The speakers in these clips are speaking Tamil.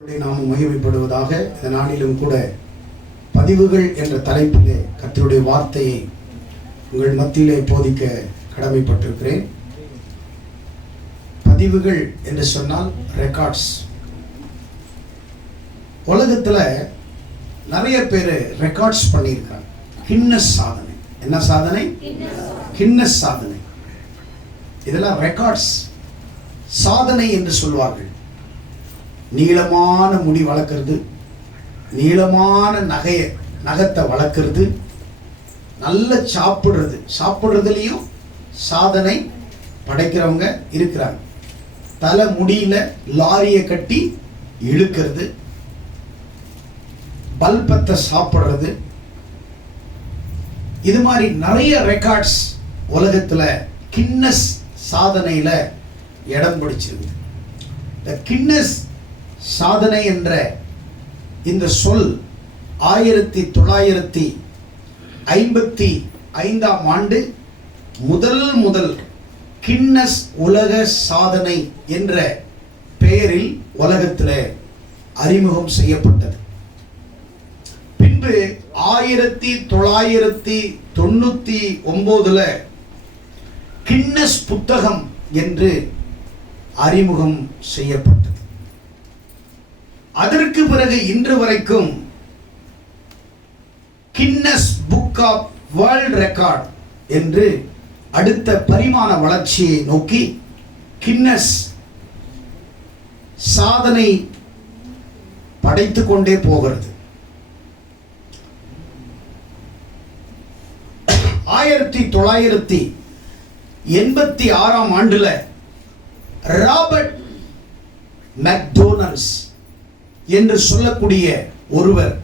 நாமும் மகிமைப்படுவதாக. இந்த நாளிலும் கூட பதிவுகள் என்ற தலைப்பிலே கர்த்தருடைய வார்த்தையை உங்கள் மத்தியிலே போதிக்க கடமைப்பட்டிருக்கிறேன். பதிவுகள் என்று சொன்னால் ரெக்கார்ட்ஸ். உலகத்தில் நிறைய பேர் ரெக்கார்ட்ஸ் பண்ணியிருக்காங்க. கின்னஸ் சாதனை. என்ன சாதனை? கின்னஸ் சாதனை. இதெல்லாம் ரெக்கார்ட்ஸ் சாதனை என்று சொல்வார்கள். நீளமான முடி வளர்க்குறது, நீளமான நகத்தை வளர்க்குறது, நல்ல சாப்பிட்றதுலேயும் சாதனை படைக்கிறவங்க இருக்கிறாங்க. தலை முடியில லாரியை கட்டி இழுக்கிறது, பல்பத்தை சாப்பிட்றது, இது மாதிரி நிறைய ரெக்கார்ட்ஸ் உலகத்தில் கின்னஸ் சாதனையில் இடம் பிடிச்சிருக்கு. இந்த கின்னஸ் சாதனை என்ற இந்த சொல் 1955 முதல் கின்னஸ் உலக சாதனை என்ற பெயரில் உலகத்தில் அறிமுகம் செய்யப்பட்டது. பின்பு 1999 கின்னஸ் புத்தகம் என்று அறிமுகம் செய்யப்பட்டது. அதற்கு பிறகு இன்று வரைக்கும் Guinness book of world record என்று அடுத்த பரிமாண வளர்ச்சியை நோக்கி கின்னஸ் சாதனை படைத்துக் கொண்டே போகிறது. 1986 ராபர்ட் மெக்டோனல்ட்ஸ் என்று சொல்லக்கூடிய ஒருவர்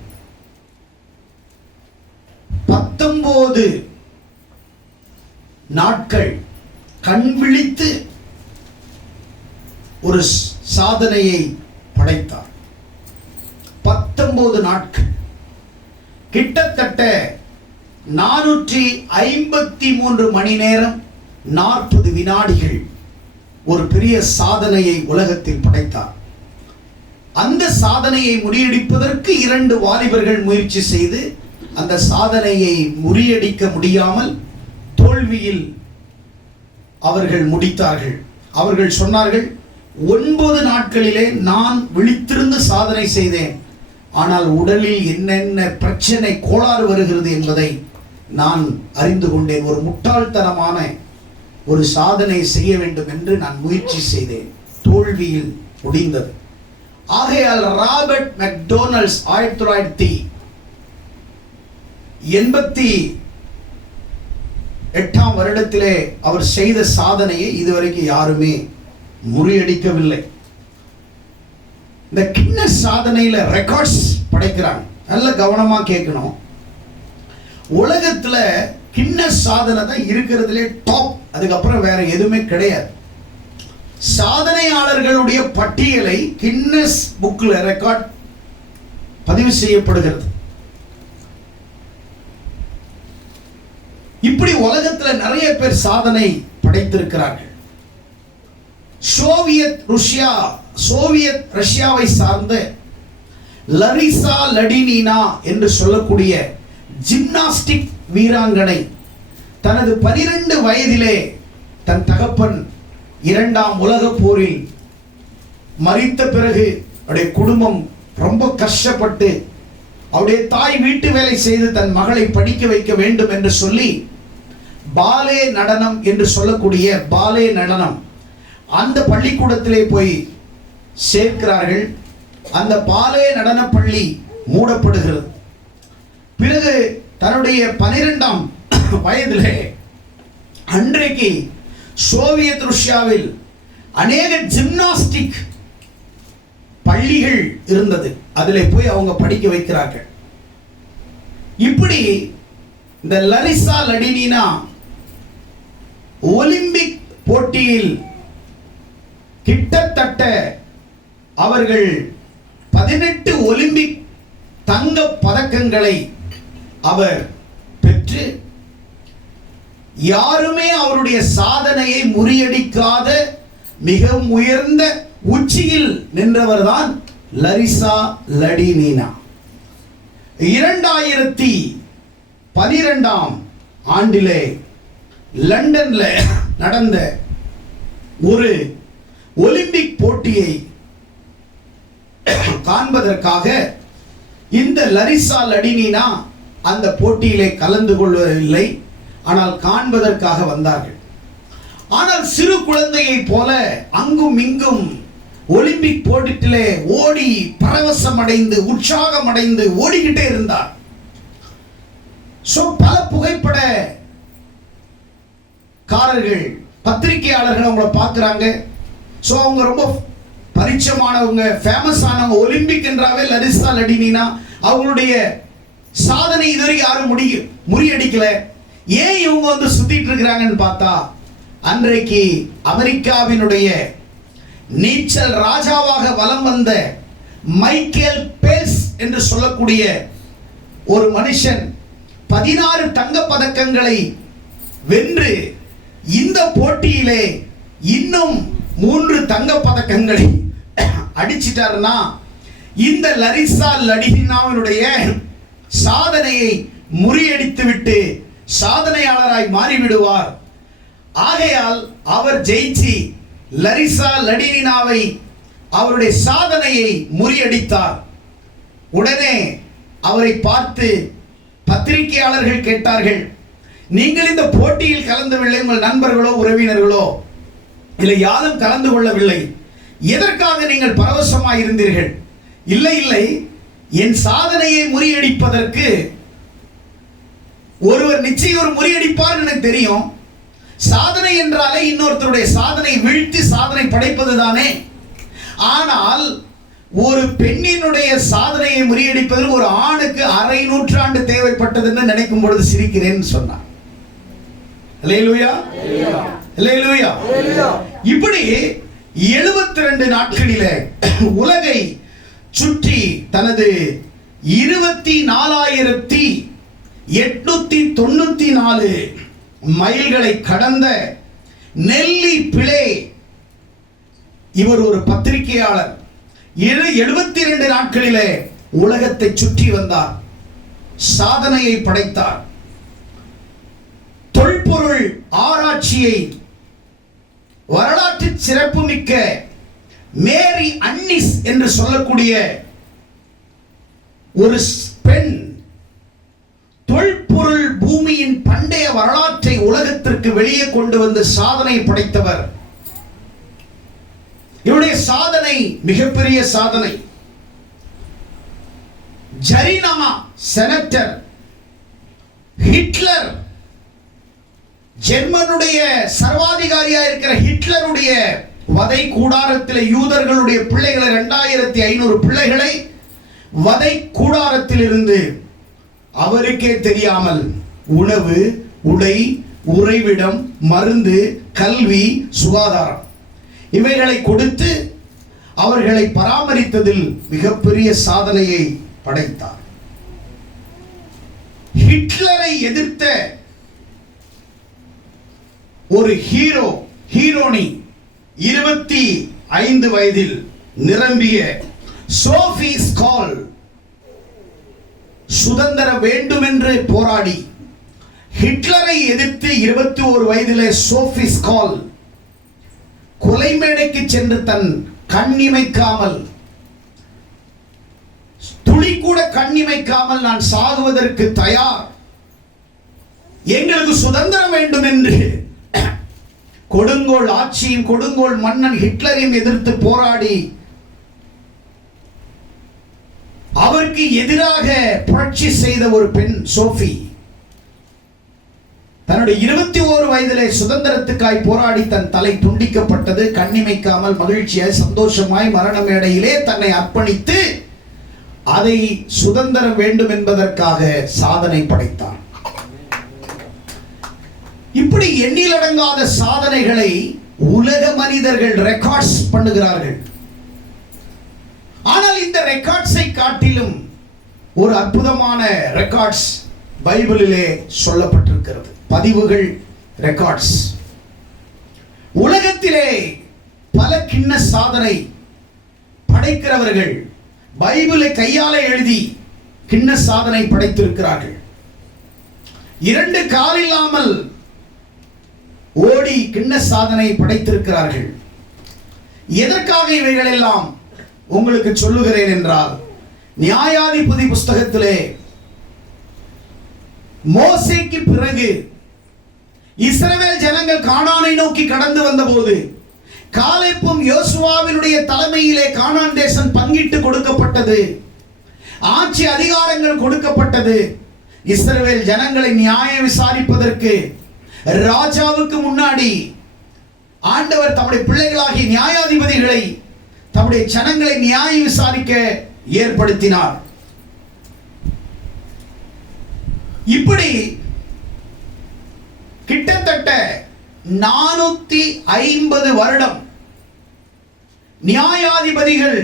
19 நாட்கள் கண் விழித்து ஒரு சாதனையை படைத்தார். 19 நாட்கள், கிட்டத்தட்ட 453 மணி நேரம் 40 வினாடிகள் ஒரு பெரிய சாதனையை உலகத்தில் படைத்தார். அந்த சாதனையை முறியடிப்பதற்கு 2 வாலிபர்கள் முயற்சி செய்து அந்த சாதனையை முறியடிக்க முடியாமல் தோல்வியில் அவர்கள் முடித்தார்கள். அவர்கள் சொன்னார்கள், 9 நாட்களிலே நான் விழித்திருந்து சாதனை செய்தேன், ஆனால் உடலில் என்னென்ன பிரச்சனை கோளாறு வருகிறது என்பதை நான் அறிந்து கொண்டேன். ஒரு முட்டாள்தனமான ஒரு சாதனை செய்ய வேண்டும் என்று நான் முயற்சி செய்தேன், தோல்வியில் முடிந்தது. ஆகையால் ராபர்ட் மெக்டோனல்ட்ஸ் 1988 வருடத்திலே அவர் செய்த சாதனையை இதுவரைக்கும் யாருமே முறியடிக்கவில்லை. இந்த கின்னஸ் சாதனையில ரெக்கார்ட்ஸ் படைக்கிறாங்க. நல்ல கவனமா கேட்கணும். உலகத்துல கின்னஸ் சாதனை தான் இருக்கிறதுலே டாப். அதுக்கப்புறம் வேற எதுவுமே கிடையாது. சாதனையாளர்களுடைய பட்டியலை கின்னஸ் புக்கில் ரெக்கார்ட் பதிவு செய்யப்படுகிறது. இப்படி உலகத்தில் நிறைய பேர் சாதனை படைத்திருக்கிறார்கள். சோவியத் ரஷ்யாவை சார்ந்த லரிசா லடினினா என்று சொல்லக்கூடிய ஜிம்னாஸ்டிக் வீராங்கனை தனது 12 வயதிலே தன் தகப்பன் 2ஆம் உலகப் போரில் மரித்த பிறகு அவருடைய குடும்பம் ரொம்ப கஷ்டப்பட்டு அவருடைய தாய் வீட்டு வேலை செய்து தன் மகளை படிக்க வைக்க வேண்டும் என்று சொல்லி பாலே நடனம் என்று சொல்லக்கூடிய பாலே நடனம் அந்த பள்ளிக்கூடத்திலே போய் சேர்க்கிறார்கள். அந்த பாலே நடன பள்ளி மூடப்படுகிறது. பிறகு தன்னுடைய 12ஆம் வயதிலே அன்றைக்கு சோவியத் ரஷ்யாவில் அநேக ஜிம்னாஸ்டிக் பள்ளிகள் இருந்தது. அதில் போய் அவங்க படிக்க வைக்கிறார்கள். இப்படி இந்த லரிசா லடினினா ஒலிம்பிக் போட்டியில் கிட்டத்தட்ட அவர்கள் 18 ஒலிம்பிக் தங்க பதக்கங்களை அவர் பெற்று யாருமே அவருடைய சாதனையை முறியடிக்காத மிக உயர்ந்த உச்சியில் நின்றவர்தான் லரிசா லடினினா 2012 ஆண்டிலே லண்டன்ல நடந்த ஒரு ஒலிம்பிக் போட்டியை காண்பதற்காக இந்த லரிசா லடினினா அந்த போட்டியிலே கலந்து கொள்ளவில்லை, ஆனால் காண்பதற்காக வந்தார்கள். ஆனால் சிறு குழந்தையை போல அங்கும் இங்கும் ஒலிம்பிக் போட்டியிலே ஓடி பரவசம் அடைந்து உற்சாகம் அடைந்து ஓடிக்கிட்டே இருந்தார். பல புகைப்படக்காரர்கள் பத்திரிகையாளர்கள் அவங்கள பார்க்குறாங்க. அவங்க ரொம்ப பரிச்சயமானவங்க, ஃபேமஸ் ஆனவங்க. ஒலிம்பிக் என்றாவே லரிசா லடினினா அவங்களுடைய சாதனை இதுவரைக்கும் யாரும் முறியடிக்கல. ஏன் இவங்க வந்து சுத்திட்டு இருக்கிறாங்கன்னு பார்த்தா, அன்றைக்கு அமெரிக்காவினுடைய நீச்சல் ராஜாவாக வலம் வந்த மைக்கேல் பேல்ஸ் என்று சொல்லக்கூடிய ஒரு மனுஷன் 16 தங்க பதக்கங்களை வென்று இந்த போட்டியிலே இன்னும் 3 தங்க பதக்கங்களை அடிச்சிட்டாருன்னா இந்த லரிசா லடினினாவினுடைய சாதனையை முறியடித்து விட்டு சாதனையாளராய் மாறிவிடுவார். ஆகையால் அவர் ஜெயிச்சு லரிசா லடினினாவை அவருடைய சாதனையை முறியடித்தார். உடனே அவரை பார்த்து பத்திரிகையாளர்கள் கேட்டார்கள், நீங்கள் இந்த போட்டியில் கலந்துவில்லை, உங்கள் நண்பர்களோ உறவினர்களோ இல்லை யாரும் கலந்து கொள்ளவில்லை, எதற்காக நீங்கள் பரவசமாய் இருந்தீர்கள்? இல்லை இல்லை, என் சாதனையை முறியடிப்பதற்கு ஒருவர் நிச்சயம் ஒரு முறியடிப்பார் எனக்கு தெரியும். சாதனை என்றாலே இன்னொருத்தருடைய சாதனை வீழ்த்தி சாதனை படைப்பது தானே. ஆனால் ஒரு பெண்ணினுடைய சாதனையை முறியடிப்பதற்கு ஒரு ஆணுக்கு 1/2 நூற்றாண்டு தேவைப்பட்டதுன்னு நினைக்கும் பொழுது சிரிக்கிறேன்னு சொன்னார். அல்லேலூயா, அல்லேலூயா. இப்படி 72 நாட்களிலே உலகை சுற்றி தனது 24,894 மைல்களை கடந்த நெல்லி பிளே இவர் ஒரு பத்திரிகையாளர். 72 நாட்களிலே உலகத்தை சுற்றி வந்தார், சாதனையை படைத்தார். தொல்பொருள் ஆராய்ச்சியை வரலாற்று சிறப்புமிக்க மேரி அன்னிஸ் என்று சொல்லக்கூடிய ஒரு பெண் தொல்பொருள் பூமியின் பண்டைய வரலாற்றை உலகத்திற்கு வெளியே கொண்டு வந்து சாதனை படைத்தவர். இவருடைய சாதனை மிகப்பெரிய சாதனை. ஜரினா செனட்டர் ஹிட்லர், ஜெர்மனுடைய சர்வாதிகாரியா இருக்கிற ஹிட்லருடைய வதை கூடாரத்தில் யூதர்களுடைய பிள்ளைகளை 2500 பிள்ளைகளை வதை கூடாரத்தில் இருந்து அவருக்கே தெரியாமல் உணவு, உடை, உறைவிடம், மருந்து, கல்வி, சுகாதாரம் இவைகளை கொடுத்து அவர்களை பராமரித்ததில் மிகப்பெரிய சாதனையை படைத்தார். ஹிட்லரை எதிர்த்த ஒரு ஹீரோனி 25 வயதில் நிரம்பிய சோஃபி ஸ்கால் சுதந்திரம் வேண்டும் என்று போராடி ஹிட்லரை எதிர்த்து 21 வயதிலே சோஃபி ஸ்கால் கொலை மேடைக்கு சென்று தன் கண்ணிமைக்காமல், துளி கூட கண்ணிமைக்காமல், நான் சாகுவதற்கு தயார், எங்களுக்கு சுதந்திரம் வேண்டும் என்று கொடுங்கோல் ஆட்சியும் கொடுங்கோல் மன்னன் ஹிட்லரையும் எதிர்த்து போராடி அவருக்கு எதிராக புரட்சி செய்த ஒரு பெண் சோஃபி. தன்னுடைய 21 வயதிலே சுதந்திரத்துக்காய் போராடி தன் தலை துண்டிக்கப்பட்டது. கண்ணிமைக்காமல் மகிழ்ச்சியாய் சந்தோஷமாய் மரண மேடையிலே தன்னை அர்ப்பணித்து அதை சுதந்திரம் வேண்டும் என்பதற்காக சாதனை படைத்தார். இப்படி எண்ணிலடங்காத சாதனைகளை உலக மனிதர்கள் ரெக்கார்ட்ஸ் பண்ணுகிறார்கள். ஆனால் இந்த ரெக்கார்ட்ஸை காட்டிலும் ஒரு அற்புதமான ரெக்கார்ட்ஸ் பைபிளிலே சொல்லப்பட்டிருக்கிறது. பதிவுகள், ரெக்கார்ட்ஸ். உலகத்திலே பல கிண்ண சாதனை படைக்கிறவர்கள் பைபிளை கையால எழுதி கிண்ண சாதனை படைத்திருக்கிறார்கள். 2 கால் இல்லாமல் ஓடி கிண்ண சாதனை படைத்திருக்கிறார்கள். எதற்காக இவைகள் எல்லாம் உங்களுக்கு சொல்லுகிறேன் என்றால், நியாயாதிபதி புஸ்தகத்திலே மோசேக்கு பிறகு இஸ்ரவேல் ஜனங்கள் கானானை நோக்கி கடந்து வந்தபோது காலேப்பும் யோசுவாவினுடைய தலைமையிலே கானான் தேசம் பங்கிட்டு கொடுக்கப்பட்டது. ஆட்சி அதிகாரங்கள் கொடுக்கப்பட்டது. இஸ்ரவேல் ஜனங்களை நியாயம் விசாரிப்பதற்கு ராஜாவுக்கு முன்னாடி ஆண்டவர் தம்முடைய பிள்ளைகளாகிய நியாயாதிபதிகளை, தம்முடைய ஜனங்களை நியாயம் விசாரிக்க ஏற்படுத்தினார். இப்படி கிட்டத்தட்ட 450 வருடம் நியாயாதிபதிகள்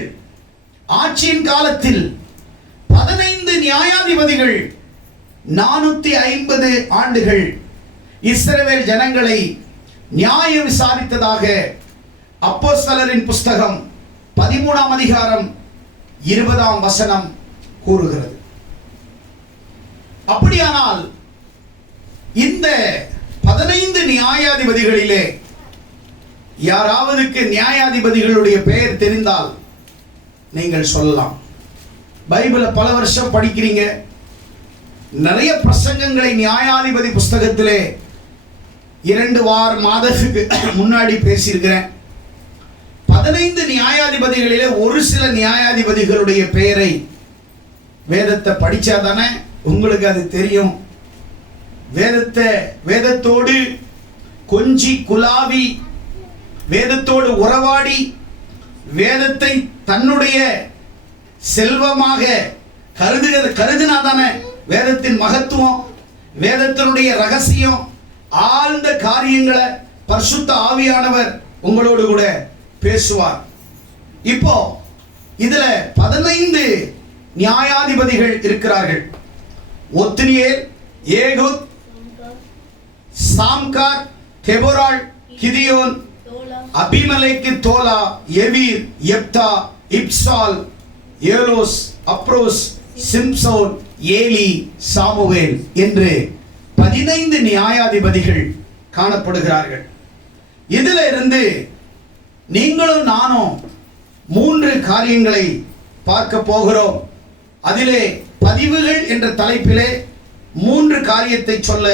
ஆட்சியின் காலத்தில் 15 நியாயாதிபதிகள் 450 ஆண்டுகள் இஸ்ரவேல் ஜனங்களை நியாயம் விசாரித்ததாக அப்போஸ்தலரின் புஸ்தகம் 13ஆம் அதிகாரம் 20ஆம் வசனம் கூறுகிறது. அப்படியானால் இந்த 15 நியாயாதிபதிகளிலே யாராவதுக்கு நியாயாதிபதிகளுடைய பெயர் தெரிந்தால் நீங்கள் சொல்லலாம். பைபிளை பல வருஷம் படிக்கிறீங்க, நிறைய பிரசங்கங்களை நியாயாதிபதி புஸ்தகத்திலே 2 மாதத்துக்கு முன்னாடி பேசியிருக்கிறேன். 15 நியாயாதிபதிகளிலே ஒரு சில நியாயாதிபதிகளுடைய பெயரை வேதத்தை படிச்சாதானே உங்களுக்கு அது தெரியும். வேதத்தோடு கொஞ்சி குலாவி, வேதத்தோடு உறவாடி, வேதத்தை தன்னுடைய செல்வமாக கருதினாதானே வேதத்தின் மகத்துவம், வேதத்தினுடைய ரகசியம், ஆழ்ந்த காரியங்களை பரிசுத்த ஆவியானவர் உங்களோடு கூட பேசுவார். இப்போ இதுல 15 நியாயாதிபதிகள் இருக்கிறார்கள். ஒத்னியேல், ஏகுத், சாம்கார், தெபொராள், கிதியோன், அபிமலேக்கு, தோலா, எவீர், யெப்தா, இப்சால், ஏலோஸ், அப்ரோஸ், சிம்சோன், ஏலி, சாமுவேல் என்று 15 நியாயாதிபதிகள் காணப்படுகிறார்கள். இதுல இருந்து நீங்களும் நானும் 3 காரியங்களை பார்க்க போகிறோம். அதிலே பதிவுகள் என்ற தலைப்பிலே 3 காரியத்தை சொல்ல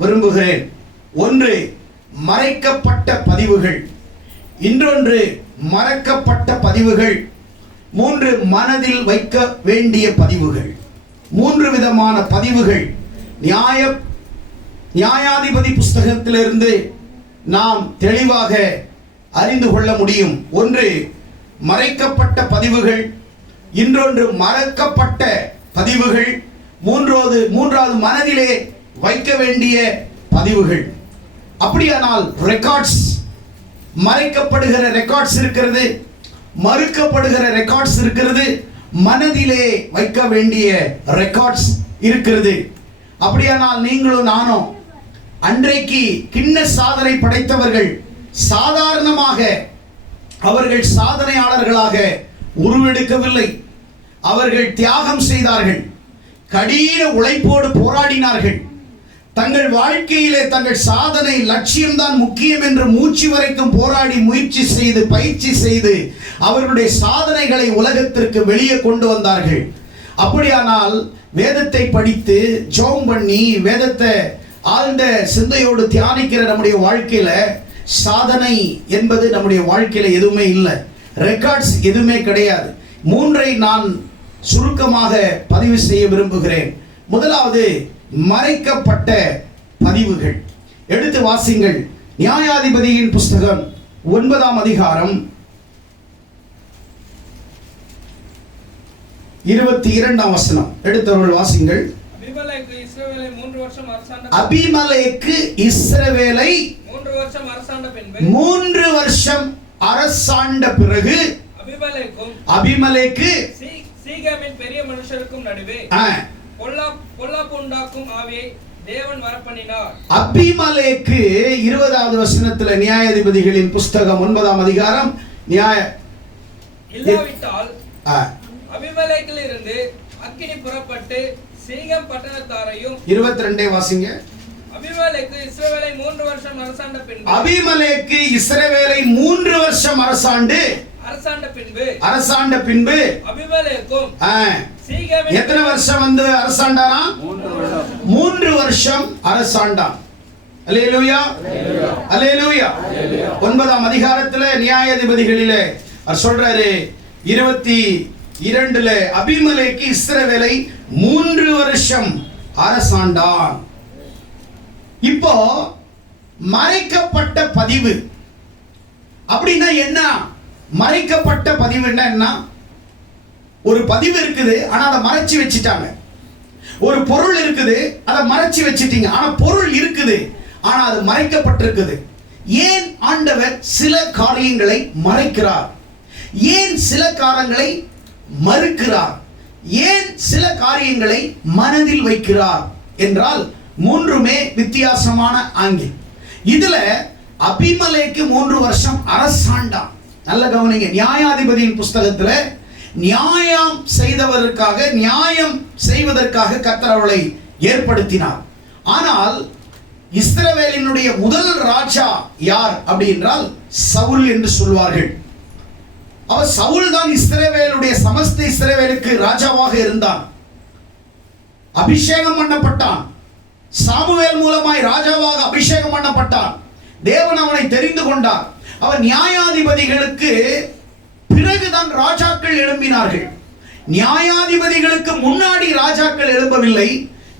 விரும்புகிறேன். ஒன்று மறைக்கப்பட்ட பதிவுகள், இன்னொன்று மறக்கப்பட்ட பதிவுகள், 3 மனதில் வைக்க வேண்டிய பதிவுகள். 3 விதமான பதிவுகள் நியாயாதிபதி புஸ்தகத்திலிருந்து நாம் தெளிவாக அறிந்து கொள்ள முடியும். ஒன்று மறைக்கப்பட்ட பதிவுகள், இன்னொன்று மறக்கப்பட்ட பதிவுகள், மூன்றாவது மனதிலே வைக்க வேண்டிய பதிவுகள். அப்படியானால் ரெக்கார்ட்ஸ், மறைக்கப்படுகிற ரெக்கார்ட்ஸ் இருக்கிறது, மறுக்கப்படுகிற ரெக்கார்ட்ஸ் இருக்கிறது, மனதிலே வைக்க வேண்டிய ரெக்கார்ட்ஸ் இருக்கிறது. அப்படியானால் நீங்களும் நானும் அன்றைக்கு கிண்ண சாதனை படைத்தவர்கள் சாதாரணமாக அவர்கள் சாதனையாளர்களாக உருவெடுக்கவில்லை. அவர்கள் தியாகம் செய்தார்கள், கடின உழைப்போடு போராடினார்கள். தங்கள் வாழ்க்கையிலே தங்கள் சாதனை லட்சியம்தான் முக்கியம் என்று மூச்சு வரைக்கும் போராடி முயற்சி செய்து பயிற்சி செய்து அவர்களுடைய சாதனைகளை உலகத்திற்கு வெளியே கொண்டு வந்தார்கள். அப்படியானால் வேதத்தை படித்து ஜெபம் பண்ணி வேதத்தை ஆழ்ந்த சிந்தையோடு தியானிக்கிற நம்முடைய வாழ்க்கையில சாதனை என்பது நம்முடைய வாழ்க்கையில எதுவுமே இல்லை, ரெக்கார்ட்ஸ் எதுவுமே கிடையாது. 3ஐ நான் சுருக்கமாக பதிவு செய்ய விரும்புகிறேன். முதலாவது மறைக்கப்பட்ட பதிவுகள். எடுத்து வாசிங்கள். நியாயாதிபதியின் புஸ்தகம் 9ஆம் அதிகாரம் 22ஆம் வசனம். எடுத்தவர்கள் வாசிங்கள். அபிமலேக்கு இஸ்ரவேலை 3 வருஷம் அரசாண்ட பிறகு அபிமலேக்கு சீகேமின் பெரிய மனுஷருக்கும் நடுவே பொல்லாப்பு உண்டாக்கும் ஆவியை தேவன் வரப்பண்ணினார். அபிமலேக்கு 20வது வசனத்தில் நியாயாதிபதிகளின் புஸ்தகம் 9ஆம் அதிகாரம் இல்லாவிட்டால் அபிமெலேக்கில் இருந்து அக்கினி புறப்பட்டு சீகம் பட்டணத்தாரையும் 22 வாசிங்க. அபிமெலேக்கு இஸ்ரவேலை 3 வருஷம் அரசாண்ட பின்பு அபிமெலேக்கு இஸ்ரவேலை 3 வருஷம் அரசாண்ட பின்பு அபிமெலேக்கும் எத்தனை வருஷம் வந்து அரசாண்டானா? 3 வருஷம் அரசாண்டான். அல்லேலூயா, அல்லேலூயா. 9ஆம் அதிகாரத்துல நியாயாதிபதிகளிலே அவர் சொல்றாரு 22 அபிமெலேக்கு இஸ்ரவேலை 3 வருஷம் அரசாண்டான். இப்போ மறைக்கப்பட்ட பதிவு அப்படின்னா என்ன? மறைக்கப்பட்ட பதிவுன்னா என்ன? ஒரு பதிவு இருக்குது, ஆனா அதை மறைச்சு வச்சுட்டாங்க. ஒரு பொருள் இருக்குது, அதை மறைச்சு வச்சிட்டீங்க. ஆனா பொருள் இருக்குது, ஆனா அது மறைக்கப்பட்டிருக்குது. ஏன் ஆண்டவர் சில காரியங்களை மறைக்கிறார்? ஏன் சில காரியங்களை மறுக்கிறார்? ஏன் சில காரியங்களை மனதில் வைக்கிறார் என்றால் மூன்றுமே வித்தியாசமான ஆங்கிள். இதுல அபிமெலேக்கு 3 வருஷம் அரசாண்டான். நல்ல கவனிங்க. நியாயாதிபதியின் புஸ்தகத்துல நியாயம் செய்வதற்காக கர்த்தர் அவளை ஏற்படுத்தினார். ஆனால் இஸ்ரவேலினுடைய முதல் ராஜா யார் அப்படி என்றால் சவுல் என்று சொல்வார்கள். அவர் சவுல் தான் இஸ்ரவேலுடைய சமஸ்த இஸ்ரவேலுக்கு ராஜாவாக இருந்தான். அபிஷேகம் பண்ணப்பட்டான். சாமுவேல் மூலமாய் ராஜாவாக அபிஷேகம் பண்ணப்பட்டான். தேவன் அவனை தெரிந்து கொண்டார். அவர் நியாயாதிபதிகளுக்கு பிறகுதான் ராஜாக்கள் எழும்பினார்கள். நியாயாதிபதிகளுக்கு முன்னாடி ராஜாக்கள் எழும்பவில்லை.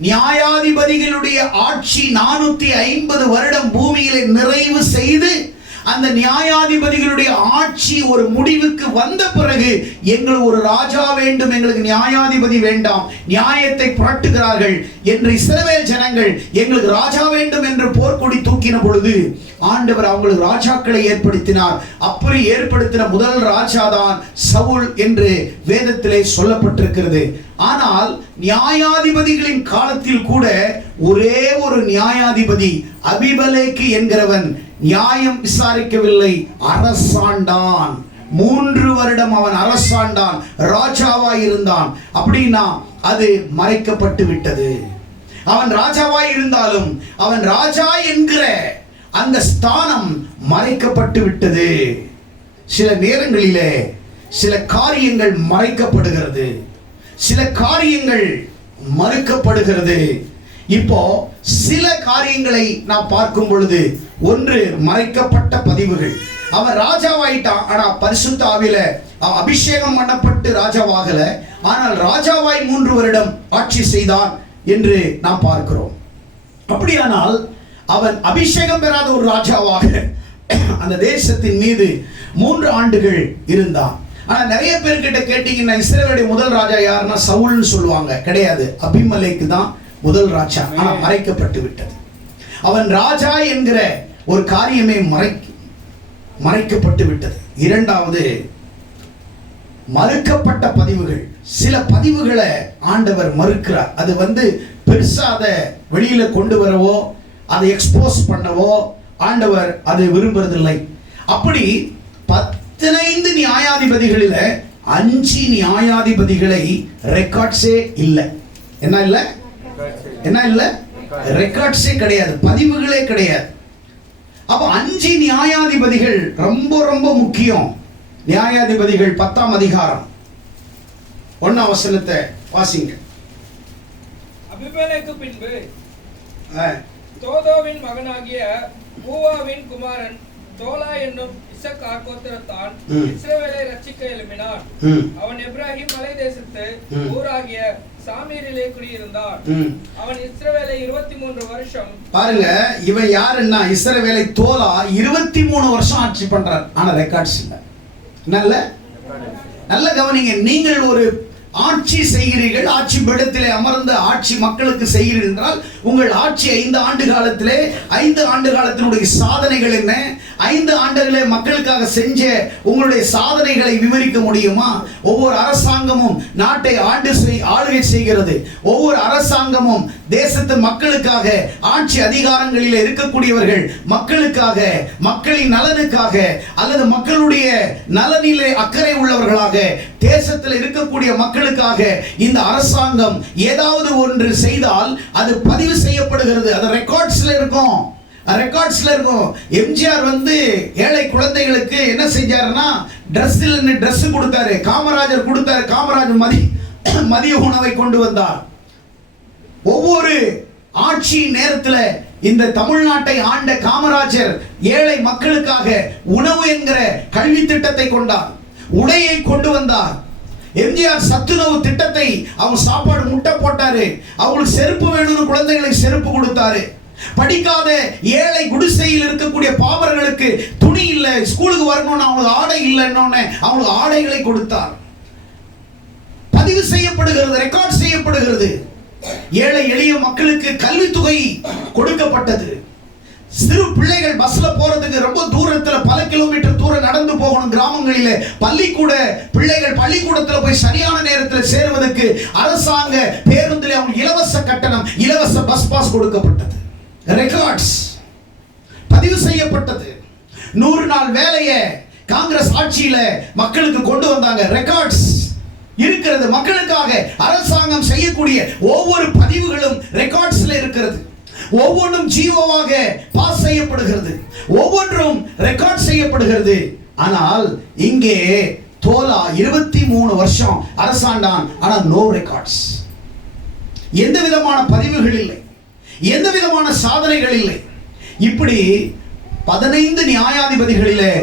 நியாயாதிபதிகளுடைய ஆட்சி 450 வருடம் பூமியிலே நிறைவு செய்து அந்த நியாயாதிபதிகளுடைய ஆட்சி ஒரு முடிவுக்கு வந்த பிறகு எங்களுக்கு ஒரு ராஜா வேண்டும், எங்களுக்கு நியாயாதிபதி வேண்டாம், நியாயத்தை புரட்டுகிறார்கள் என்று இஸ்ரவேல் ஜனங்கள் எங்களுக்கு ராஜா வேண்டும் என்று போர்க்கொடி தூக்கின பொழுது ஆண்டவர் அவங்களுக்கு ராஜாக்களை ஏற்படுத்தினார். அப்படி ஏற்படுத்தின முதல் ராஜாதான் சவுல் என்று வேதத்திலே சொல்லப்பட்டிருக்கிறது. ஆனால் நியாயாதிபதிகளின் காலத்தில் கூட ஒரே ஒரு நியாயாதிபதி அபிமெலேக்கு என்கிறவன் நியாயம் விசாரிக்கவில்லை, அரசாண்டான். 3 வருடம் அவன் அரசாண்டான், ராஜாவாய் இருந்தான். அப்படின்னா அது மறைக்கப்பட்டு விட்டது. அவன் ராஜாவாய் இருந்தாலும் அவன் ராஜா என்கிற அந்த ஸ்தானம் மறைக்கப்பட்டு விட்டது. சில நேரங்களிலே சில காரியங்கள் மறைக்கப்படுகிறது, சில காரியங்கள் மறுக்கப்படுகிறது. இப்போ சில காரியங்களை நாம் பார்க்கும் பொழுது, ஒன்று மறைக்கப்பட்ட பதிவுகள். அவன் ராஜாவாயிட்டான், ஆனா பரிசுத்த ஆவியில அபிஷேகம் பண்ணப்பட்டு ராஜாவாகல, ஆனால் ராஜாவாய் 3 வருடம் ஆட்சி செய்தான் என்று நாம் பார்க்கிறோம். அப்படியானால் அவன் அபிஷேகம் பெறாத ஒரு ராஜாவாக அந்த தேசத்தின் மீது 3 ஆண்டுகள் இருந்தான். ஆனா நிறைய பேர்கிட்ட கேட்டீங்கன்னா இஸ்ரவேலுடைய முதல் ராஜா யாருன்னா சவுல்னு சொல்லுவாங்க. கிடையாது, அபிமெலேக்கு தான் முதல் ராஜா. ஆனா மறைக்கப்பட்டு விட்டது. அவன் ராஜா என்கிற ஒரு காரியமே மறைக்கப்பட்டு விட்டது. இரண்டாவது, மறுக்கப்பட்ட பதிவுகள். சில பதிவுகளை ஆண்டவர் மறுக்கிறார். அது பெருசா அதை வெளியில கொண்டு வரவோ அதை எக்ஸ்போஸ் பண்ணவோ ஆண்டவர் அதை விரும்புறதில்லை. அப்படி 15 நியாயாதிபதிகளில 5 நியாயாதிபதிகளை ரெக்கார்ட்ஸே இல்லை. என்ன இல்லை? ரெக்கார்ட்ஸே கிடையாது, பதிவுகளே கிடையாது. அப்ப 5 நியாயாதிபதிகள் ரொம்ப ரொம்ப முக்கியம். நியாயாதிபதிகள் 10ஆம் அதிகாரம் 1ஆம் வசனத்தை வாசிங்க. அபிமெலேக்கு பின்பு தோதோவின் மகனாகிய பூவாவின் குமாரன் தோலா என்னும் இசக்கார் கோத்திரத்தான் இஸ்ரவேலை ரட்சிக்க எழும்பினான். அவன் எப்ராஹிம் மலை தேசத்து ஊராகிய சாமீரிலே குடியிருந்தான். அவன் இஸ்ரவேலை 23 வருஷம். பாருங்க, இவன் யாருன்னா இஸ்ரவேலை தோலா 23 வருஷம் ஆட்சி பண்றார். ஆனா ரெக்கார்ட்ஸ் இல்ல. நல்ல கவனிங்க. நீங்கள் ஒரு ஆட்சி செய்கிறீர்கள், ஆட்சி பீடத்திலே அமர்ந்து ஆட்சி மக்களுக்கு செய்கிறீர்கள் என்றால் உங்கள் ஆட்சி 5 ஆண்டு காலத்திலே 5 ஆண்டு காலத்தினுடைய சாதனைகள் என்ன, 5 ஆண்டுகளே மக்களுக்காக செஞ்ச உங்களுடைய சாதனைகளை விவரிக்க முடியுமா? ஒவ்வொரு அரசாங்கமும் நாட்டை ஆளுகை செய்கிறது. ஒவ்வொரு அரசாங்கமும் தேசத்து மக்களுக்காக ஆட்சி அதிகாரங்களில் இருக்கக்கூடியவர்கள் மக்களுக்காக, மக்களின் நலனுக்காக அல்லது மக்களுடைய நலனிலே அக்கறை உள்ளவர்களாக, தேசத்தில் இருக்கக்கூடிய மக்களுக்காக இந்த அரசாங்கம் ஏதாவது ஒன்று செய்தால் அது பதிவு செய்யப்படுகிறது. அது ரெக்கார்ட்ஸ்ல இருக்கும். எம்ஜிஆர் ஏழை குழந்தைகளுக்கு என்ன செஞ்சாருன்னா ட்ரெஸ் கொடுத்தாரு. காமராஜர் கொடுத்தாரு. காமராஜர் மதிய உணவை கொண்டு வந்தார். ஒவ்வொரு ஆட்சி நேரத்தில் இந்த தமிழ்நாட்டை ஆண்ட காமராஜர் ஏழை மக்களுக்காக உணவு என்கிற கல்வி திட்டத்தை கொண்டார். உடையை கொண்டு வந்தார். எம்ஜிஆர் சத்துணவு திட்டத்தை, அவங்க சாப்பாடு முட்டை போட்டாரு. அவங்களுக்கு செருப்பு வேணும்னு குழந்தைகளுக்கு செருப்பு கொடுத்தாரு. படிக்காத ஏழை குடிசையில் இருக்கக்கூடிய பாமரர்களுக்கு துணி இல்லை, ஸ்கூலுக்கு வரணும்னு அவங்களுக்கு ஆடை இல்லைன்னு அவங்களுக்கு ஆடைகளை கொடுத்தார். பதிவு செய்யப்படுகிறது, ரெக்கார்ட் செய்யப்படுகிறது. ஏழை எளிய மக்களுக்கு கல்வித்தொகை கொடுக்கப்பட்டது. சிறு பிள்ளைகள் பஸ்ல போறதுக்கு ரொம்ப தூரத்துல, பல கிலோமீட்டர் தூரம் நடந்து போகணும். கிராமங்களிலே பிள்ளைகள் பள்ளிக்கூடத்தில் போய் சரியான நேரத்தில் சேருவதற்கு அரசாங்க பேருந்தில் அவங்க இலவச கட்டணம், இலவச பஸ் பாஸ் கொடுக்கப்பட்டது. ரெக்கார்ட்ஸ் பதிவு செய்யப்பட்டது. 100 நாள் வேலையை காங்கிரஸ் ஆட்சியில மக்களுக்கு கொண்டு வந்தாங்க. ரெக்கார்ட்ஸ் இருக்கிறது. மக்களுக்காக அரசாங்கம் செய்யக்கூடிய ஒவ்வொரு பதிவுகளும் ரெக்கார்ட்ஸ்ல இருக்கிறது. ஒவ்வொன்றும் ஜீவோவாக பாஸ் செய்யப்படுகிறது. ஒவ்வொன்றும் ரெக்கார்ட் செய்யப்படுகிறது. ஆனால் இங்கே தோலா 23 வருஷம் அரசாண்டான். ஆனால் நோ ரெக்கார்ட்ஸ். எந்த விதமான பதிவுகள் இல்லை, எந்த விதமான சாதனைகள் இல்லை. இப்படி 15 நியாயாதிபதிகளிலே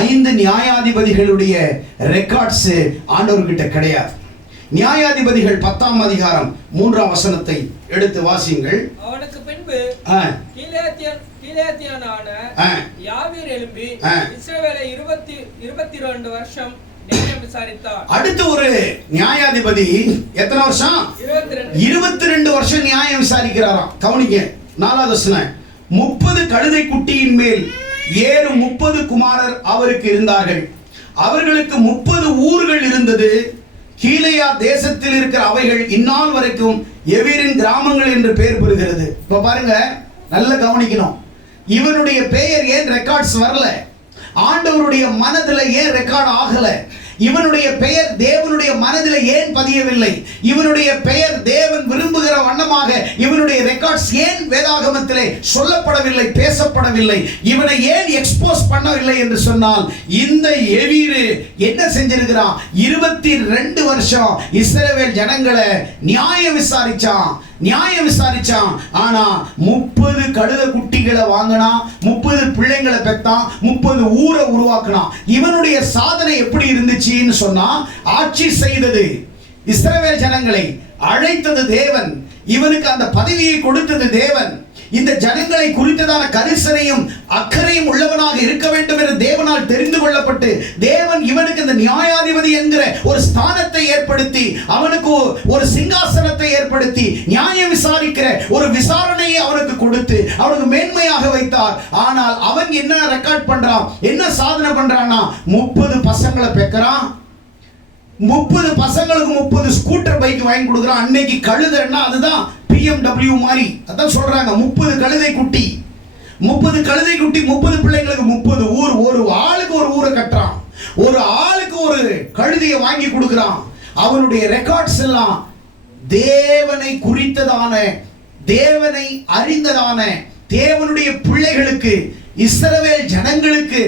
5 நியாயாதிபதிகளுடைய ரெக்கார்ட்ஸ் ஆண்டவர்கிட்ட கிடையாது. நியாயாதிபதிகள் 10ஆம் அதிகாரம் 3ஆம் வசனத்தை எடுத்து வாசியுங்கள். அவனுக்கு பின்பு கீலேத்தியனான யாவீர் எழும்பி இஸ்ரவேலை 22 வருஷம் விசாரித்தார். அடுத்த ஒரு நியாயாதிபதி எத்தனை வருஷம்? 22 வருஷம் நியாயம் விசாரிக்கிறாராம். கவனிங்க 4வது வசனம். 30 கழுதை குட்டியின் மேல் ஏறும் 30 குமாரர் அவருக்கு இருந்தார்கள். அவர்களுக்கு 30 ஊர்கள் இருந்தது. கீலேயா தேசத்தில் இருக்கிற அவைகள் இந்நாள் வரைக்கும் எவீரின் கிராமங்கள் என்று பெயர் பெறுகிறது. இப்ப பாருங்க, நல்ல கவனிக்கணும். இவனுடைய பெயர் ஏன் ரெக்கார்ட்ஸ் வரல? ஆண்டவருடைய மனதில் ஏன் ரெக்கார்ட் ஆகல? இவனுடைய பெயர் தேவனுடைய மனதில் ஏன் பதியவில்லை? இவனுடைய பெயர் தேவன் விரும்புகிற வண்ணமாக இவனுடைய ரெக்கார்ட்ஸ் ஏன் வேதாகமத்திலே சொல்லப்படவில்லை, பேசப்படவில்லை? இவனை ஏன் எக்ஸ்போஸ் பண்ணவில்லை என்று சொன்னால், இந்த எவீரு என்ன செஞ்சிருக்கிறான்? 22 வருஷம் இஸ்ரவேல் ஜனங்களை நியாயம் விசாரிச்சான். ஆனா 30 கழுத குட்டிகளை வாங்கினா, 30 பிள்ளைங்களை பெத்தான், 30 ஊரை உருவாக்கினான். இவனுடைய சாதனை எப்படி இருந்துச்சுன்னு சொன்னா, ஆட்சி செய்தது இஸ்ரவேல் ஜனங்களை, அழைத்தது தேவன், இவனுக்கு அந்த பதவியை கொடுத்தது தேவன். இந்த ஜனங்களை குறித்ததான கரிசனையும் அக்கறையும் உள்ளவனாக இருக்க வேண்டும் என்று தேவனால் தெரிந்து கொள்ளப்பட்டு, தேவன் இவனுக்கு இந்த நியாயாதிபதி என்கிற ஒரு ஸ்தானத்தை ஏற்படுத்தி, அவனுக்கு ஒரு சிங்காசனத்தை ஏற்படுத்தி, நியாயம் விசாரிக்கிற ஒரு விசாரணையை அவனுக்கு கொடுத்து அவனுக்கு மேன்மையாக வைத்தார். ஆனால் அவன் என்ன ரெக்கார்ட் பண்றான், என்ன சாதனை பண்றான்னா, 30 பசங்களை பெக்கறான். 30 பசங்களுக்கு 30 ஸ்கூட்டர் பைக் வாங்கி கொடுக்குறான். அன்னைக்கு கழுதைன்னா அதுதான் BMW மாதிரி. அதான் சொல்றாங்க 30 கழுதை குட்டி, 30 கழுதை குட்டி, 30 பிள்ளைங்களுக்கு 30 ஊர். ஒரு ஆளுக்கு ஒரு ஊரை கட்டுறான். ஒரு ஆளுக்கு ஒரு கழுதையை வாங்கி கொடுக்குறான். அவனுடைய ரெக்கார்ட்ஸ் எல்லாம் தேவனை குறித்ததான, தேவனை அறிந்ததான, தேவனுடைய பிள்ளைகளுக்கு, இஸ்ரவேல் ஜனங்களுக்கு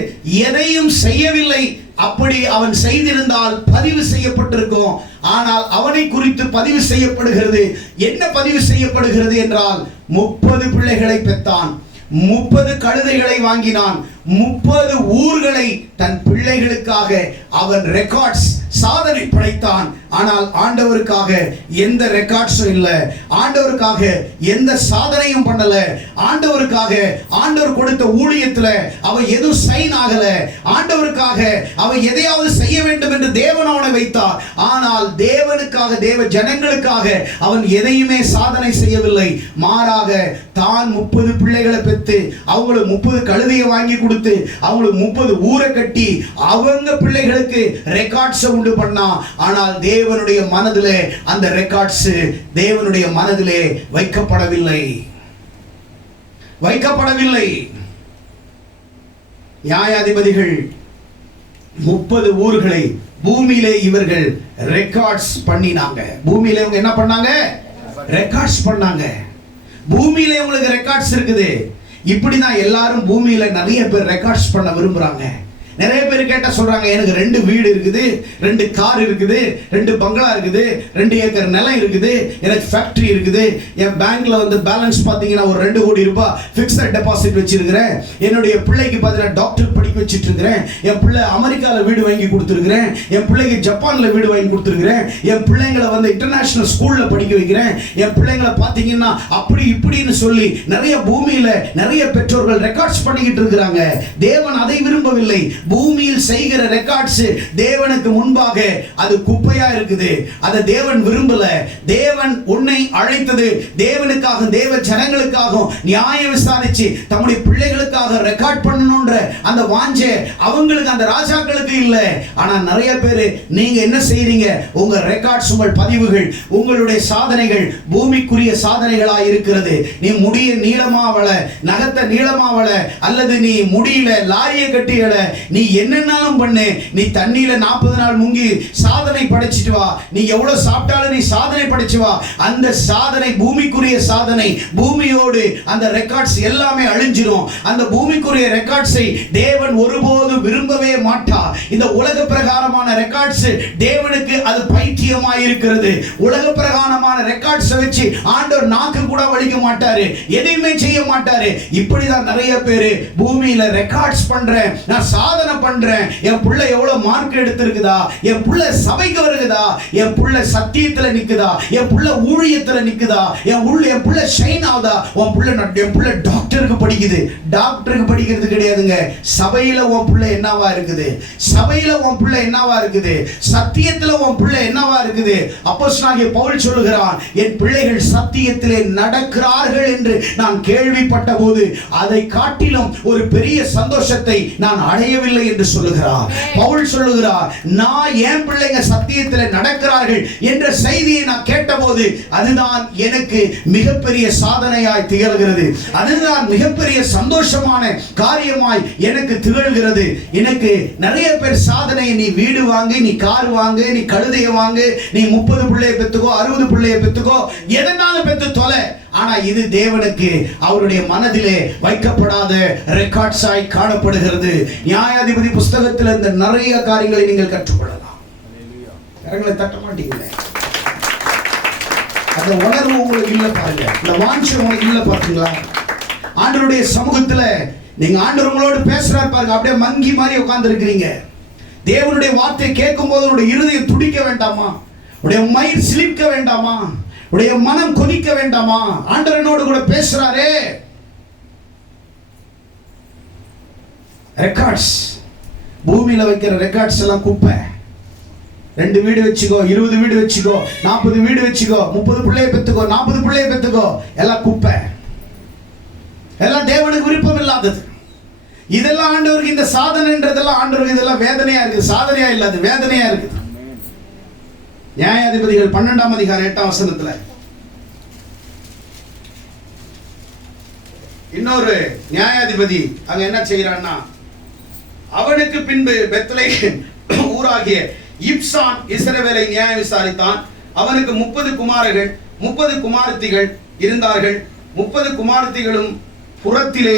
எதையும் செய்யவில்லை. அப்படி அவன் செய்திருந்தால் பதிவு செய்யப்பட்டிருக்கும். ஆனால் அவனை குறித்து பதிவு செய்யப்படுகிறது. என்ன பதிவு செய்யப்படுகிறது என்றால், 30 பிள்ளைகளை பெற்றான், 30 கழுதைகளை வாங்கினான், 30 ஊர்களை தன் பிள்ளைகளுக்காக அவன் ரெக்கார்ட்ஸ் சாதனை படைத்தான். ஆனால் ஆண்டவருக்காக எந்த ரெக்கார்ட்ஸும் இல்ல, ஆண்டவருக்காக எந்த சாதனையும் பண்ணல, ஆண்டவருக்காக ஆண்டவர் கொடுத்த ஊழியத்துல அவன் எதுவும் சைன் ஆகல, ஆண்டவருக்காக அவன் எதையாவது செய்ய வேண்டும் என்று தேவன் அவனை வைத்தார். ஆனால் தேவனுக்காக, தேவ ஜனங்களுக்காக அவன் எதையுமே சாதனை செய்யவில்லை. மாறாக தான் 30 பிள்ளைகளை பெற்று அவங்களுக்கு 30 கழுதையை வாங்கி கொடுத்து அவங்களுக்கு 30 ஊரை கட்டி அவங்க பிள்ளைகளுக்கு ரெக்கார்ட்ஸ் உண்டு பண்ணா. ஆனால் தேவனுடைய மனதிலே அந்த ரெக்கார்ட்ஸ் தேவனுடைய மனதிலே வைக்கப்படவில்லை. நியாயாதிபதிகள் 30 ஊர்களை பூமியிலே இவர்கள் ரெக்கார்ட்ஸ் பண்ணினாங்க. பூமியிலே இவங்க என்ன பண்ணாங்க? ரெக்கார்ட்ஸ் பண்ணாங்க. பூமியிலே உங்களுக்கு ரெக்கார்ட்ஸ் இருக்குது. இப்படிதான் எல்லாரும் பூமியில நிறைய பேர் ரெக்கார்ட்ஸ் பண்ண விரும்புறாங்க. நிறைய பேர் கேட்டா சொல்றாங்க, எனக்கு 2 வீடு இருக்குது, 2 கார் இருக்குது, 2 பங்களா இருக்குது, 2 ஏக்கர் நிலம் இருக்குது, எனக்கு ஃபேக்டரி இருக்குது, என் பேங்க்ல வந்து பேலன்ஸ் பாத்தீங்கன்னா ஒரு 2 கோடி ரூபாய் பிக்ஸட் டெபாசிட் வச்சிருக்கிறேன், என்னுடைய பிள்ளைக்கு பாத்தீங்கன்னா டாக்டர் படிக்க வச்சிட்டு இருக்கிறேன், என் பிள்ளை அமெரிக்கால வீடு வாங்கி கொடுத்துருக்கிறேன், என் பிள்ளைக்கு ஜப்பான்ல வீடு வாங்கி கொடுத்துருக்கிறேன், என் பிள்ளைங்களை வந்து இன்டர்நேஷனல் ஸ்கூல்ல படிக்க வைக்கிறேன், என் பிள்ளைங்களை பாத்தீங்கன்னா அப்படி இப்படின்னு சொல்லி நிறைய பூமியில நிறைய பெற்றோர்கள் ரெக்கார்ட்ஸ் பண்ணிக்கிட்டு இருக்கிறாங்க. தேவன் அதை விரும்பவில்லை. பூமியில் செய்கிற ரெக்கார்ட்ஸ் தேவனுக்கு முன்பாக அது குப்பையா இருக்குது. அதை தேவன் விரும்பல. தேவன் உன்னை அழைத்தது தேவனுக்காக, தேவ ஜனங்களுக்காக நியாயம் விசாரிச்சு தம்முடைய பிள்ளைகளுக்காக ரெக்கார்ட் பண்ணணும்ன்ற அந்த வாஞ்சை அவங்களுக்கு, அந்த ராஜாக்களுக்கு இல்ல. ஆனா நிறைய பேர் நீங்க என்ன செய்றீங்க? உங்க ரெக்கார்ட்ஸ், உங்கள் பதிவுகள், உங்களுடைய சாதனைகள் பூமிக்குரிய சாதனைகளா இருக்கிறது. நீ முடிய நீளமாவல, நகத்தை நீளமாவல, அல்லது நீ முடியல லாரியை கட்டியல, நீ என்னன்னாலும் பண்ணு, நீ தண்ணியில 40 நாள் முங்கி சாதனை படைச்சிட்டு வா, நீ எவ்வளவு சாப்பிட்டாலும் நீ சாதனை படைச்சு வா. அந்த சாதனை பூமிக்குரிய சாதனை. பூமியோடு அந்த ரெக்கார்ட்ஸ் எல்லாமே அழிஞ்சிரும். அந்த பூமிக்குரிய ரெக்கார்ட்ஸை தேவன் ஒருபோது விரும்பவே மாட்டார். இந்த உலக பிரகாரமான ரெக்கார்ட்ஸ் தேவனுக்கு அது பைத்தியமாய் இருக்கிறது. உலக பிரகாரமான ரெக்கார்ட்ஸ் வச்சு ஆண்டவர் நாக்கு கூட வலிக்க மாட்டாரு, எதையுமே செய்ய மாட்டாரு. இப்படிதான் நிறைய பேரு பூமியில ரெக்கார்ட்ஸ் பண்றேன், நான் சாதனை பண்றேன், என் புள்ள எவ்வளவு மார்க் எடுத்திருக்குதா, என் புள்ள சபைக்கு வருகுதா, என் புள்ள சத்தியத்துல நிக்குதா, என் புள்ள ஊழியத்துல நிக்குதா, என் புள்ள ஷைன் ஆகுதா, என் புள்ள டாக்டருக்கு படிக்குது. டாக்டருக்கு படிக்கிறது கிடையாதுங்க. சபையில உன் புள்ள என்னவா இருக்குது, சபையில உன் புள்ள என்னவா இருக்குது, சத்தியத்துல உன் புள்ள என்னவா இருக்குது. அப்போஸ்தலனாகிய பவுல் சொல்லுகிறான், என் பிள்ளைகள் சத்தியத்திலே நடக்கிறார்கள் என்று நான் கேள்விப்பட்ட போது அதை காட்டிலும் ஒரு பெரிய சந்தோஷத்தை நான் அடையவில்லை என்று சொல்லுகிறார். பவுல் சொல்லுகிறார், நான் என் பிள்ளைங்க சத்தியத்தில் நடக்கிறார்கள் என்ற செய்தியை நான் கேட்டபோது அதுதான் எனக்கு மிகப்பெரிய சாதனையாய் திகழ்கிறது. அதுதான் மிகப்பெரிய சந்தோஷமான காரியமாய் எனக்கு திகழ்கிறது. எனக்கு நிறைய பேர் சாதனை, நீ வீடு வாங்கு, நீ கார் வாங்கு, நீ கழுதையை வாங்கு, நீ 30 பிள்ளையை பெத்துக்கோ, 60 பிள்ளையை பெத்துக்கோ, எதனாலும் பெத்து தொலை. ஆனா இது தேவனுக்கு அவருடைய மனதிலே வைக்கப்படாத ரெக்கார்ட்ஸாய் காணப்படுகிறது. நியாயாதிபதி புஸ்தகத்தில் இந்த நிறைய காரியங்களை நீங்கள் கற்றுக்கொள்ளலாம். கரங்களை தட்ட மாட்டீங்களே, அந்த உணர்வு உங்களுக்கு இல்ல பாருங்க, இந்த வாஞ்சை உங்களுக்கு இல்ல பாத்தீங்களா? ஆண்டவருடைய சமூகத்துல நீங்க ஆண்டவர் உங்களோடு பேசுறாரு பாருங்க, அப்படியே மங்கி மாதிரி உட்கார்ந்து இருக்கிறீங்க. தேவனுடைய வார்த்தை கேட்கும் போது உங்களுடைய இருதயம் துடிக்க வேண்டாமா? உடைய மயிர் சிலிர்க்க வேண்டாமா? உடைய மனம் கொதிக்க வேண்டாமா? ஆண்டவனோடு கூட பேசுறாரே. ரெக்கார்ட்ஸ், பூமியில வைக்கிற ரெக்கார்ட்ஸ் எல்லாம் குப்பை. 2 வீடு வச்சுக்கோ, 20 வீடு வச்சுக்கோ, 40 வீடு வச்சுக்கோ, 30 பிள்ளையை பெத்துக்கோ, 40 பிள்ளையை பெத்துக்கோ, எல்லாம் குப்பை. எல்லாம் தேவனுக்கு விருப்பம் இல்லாதது. இதெல்லாம் ஆண்டவருக்கு, இந்த சாதனைன்றதெல்லாம் ஆண்டவருக்கு இதெல்லாம் வேதனையா இருக்குது. சாதனையா இல்லாது வேதனையா இருக்குது. நியாயாதிபதிகள் 12ஆம் அதிகாரம் 8ஆம் வசனத்துல இன்னொரு நியாயாதிபதி அங்க என்ன செய்யறான்னா, அவனுக்கு பின்பு பெத்லெகேம் ஊராகிய இப்சான் இஸ்ரவேலை நியாயம் விசாரித்தான். அவனுக்கு 30 குமாரர்கள் 30 குமாரத்திகள் இருந்தார்கள். 30 குமாரத்திகளும் புறத்திலே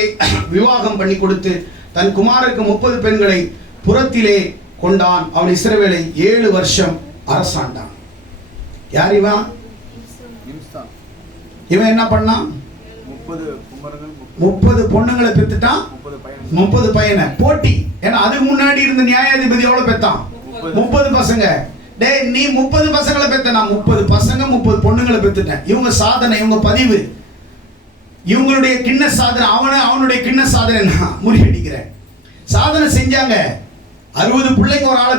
விவாகம் பண்ணி கொடுத்து தன் குமாரருக்கு 30 பெண்களை புறத்திலே கொண்டான். அவன் இஸ்ரவேலை 7 வருஷம் அரசாண்டான். யார் இவன்? இவன் என்ன பண்ணான்? 30 பொண்ணுங்களை பெத்துட்டான், 30 பையனை போட்டி. ஏன்னா அதுக்கு முன்னாடி இருந்த நியாயாதிபதி எவ்வளவு பெத்தான்? 30 பசங்க. டேய் நீ 30 பசங்களை பெத்த, நான் 30 பசங்க 30 பொண்ணுங்களை பெத்துட்டேன். இவங்க சாதனை, இவங்க பதிவு, இவங்களுடைய கிண்ண சாதனை, அவனுடைய கிண்ண சாதனை நான் முறியடிக்கிறேன். சாதனை செஞ்சாங்க. 60 பிள்ளைங்க ஒரு ஆளை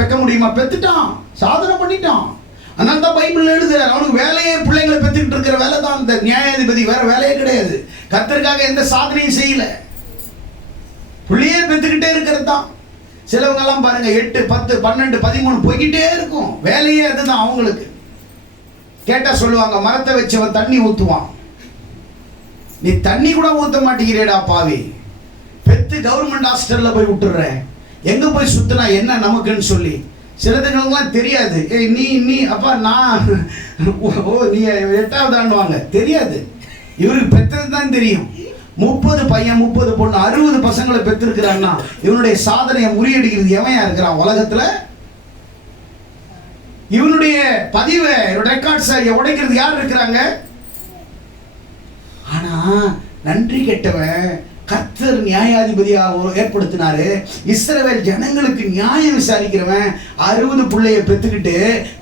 பெக்க முடியுமா? பெத்துட்டான், சாதனை பண்ணிட்டான். ஆனால் தான் பைபிள் எழுதுறாரு, அவனுக்கு வேலையே பிள்ளைங்களை பெத்துக்கிட்டு இருக்கிற வேலை தான் இந்த நியாயாதிபதி, வேற வேலையே கிடையாது. கர்த்தருக்காக எந்த சாதனையும் செய்யல, பிள்ளையே பெத்துக்கிட்டே இருக்கிறது தான். சிலவங்க எல்லாம் பாருங்க 8, 10, 12, 13 போய்கிட்டே இருக்கும், வேலையே அதுதான் அவங்களுக்கு. கேட்டா சொல்லுவாங்க, மரத்தை வச்சவன் தண்ணி ஊத்துவான், நீ தண்ணி கூட ஊத்த மாட்டேங்கிறேடா பாவி. பெத்து கவர்மெண்ட் ஹாஸ்டல்ல போய் விட்டுற, எங்க போய் சுத்தினா என்ன நமக்குன்னு சொல்லி. சிலதுங்களுக்குலாம் தெரியாது. நீ நீ அப்பா நான் நீ 8வது ஆண்டுவாங்க தெரியாது. இவருக்கு பெற்றது தான் தெரியும். 30 பையன் 30 பொண்ணு 60 பசங்களை பெற்றிருக்கிறான்னா இவனுடைய சாதனையை முறியடிக்கிறது எவன் இருக்கிறான் உலகத்துல? இவனுடைய பதிவை ரெக்கார்ட்ஸை உடைக்கிறது யார் இருக்கிறாங்க? ஆனா நன்றி கெட்டவன் கர்த்தர் நியாயாதிபதியாக ஏற்படுத்தினாரு. இஸ்ரவேல் ஜனங்களுக்கு நியாயம் விசாரிக்கிறவன் 60 பிள்ளைய பெத்துக்கிட்டு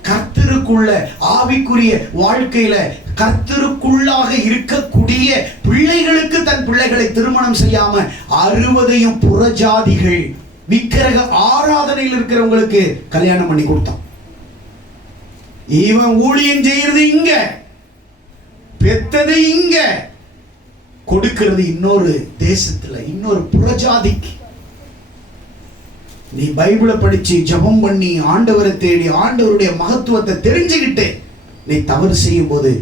கர்த்தருக்குள்ள ஆவிக்குரிய வாழ்க்கையில கர்த்தருக்குள்ளாக இருக்கக்கூடிய பிள்ளைகளுக்கு தன் பிள்ளைகளை திருமணம் செய்யாம 60ஐயும் புறஜாதிகள் விக்கிரக ஆராதனையில் இருக்கிறவங்களுக்கு கல்யாணம் பண்ணி கொடுத்தான். இவன் ஊழியம் செய்யறது இங்க, பெத்தது இங்க, கொடுக்கிறது இன்னொரு தேசத்துல, இன்னொரு புறஜாதிக்கு. நீ பைபிளை படிச்சு ஜெபம் பண்ணி ஆண்டவரை தேடி ஆண்டவருடைய மகத்துவத்தை தெரிஞ்சுக்கிட்டு நீ தவறு செய்யும் போது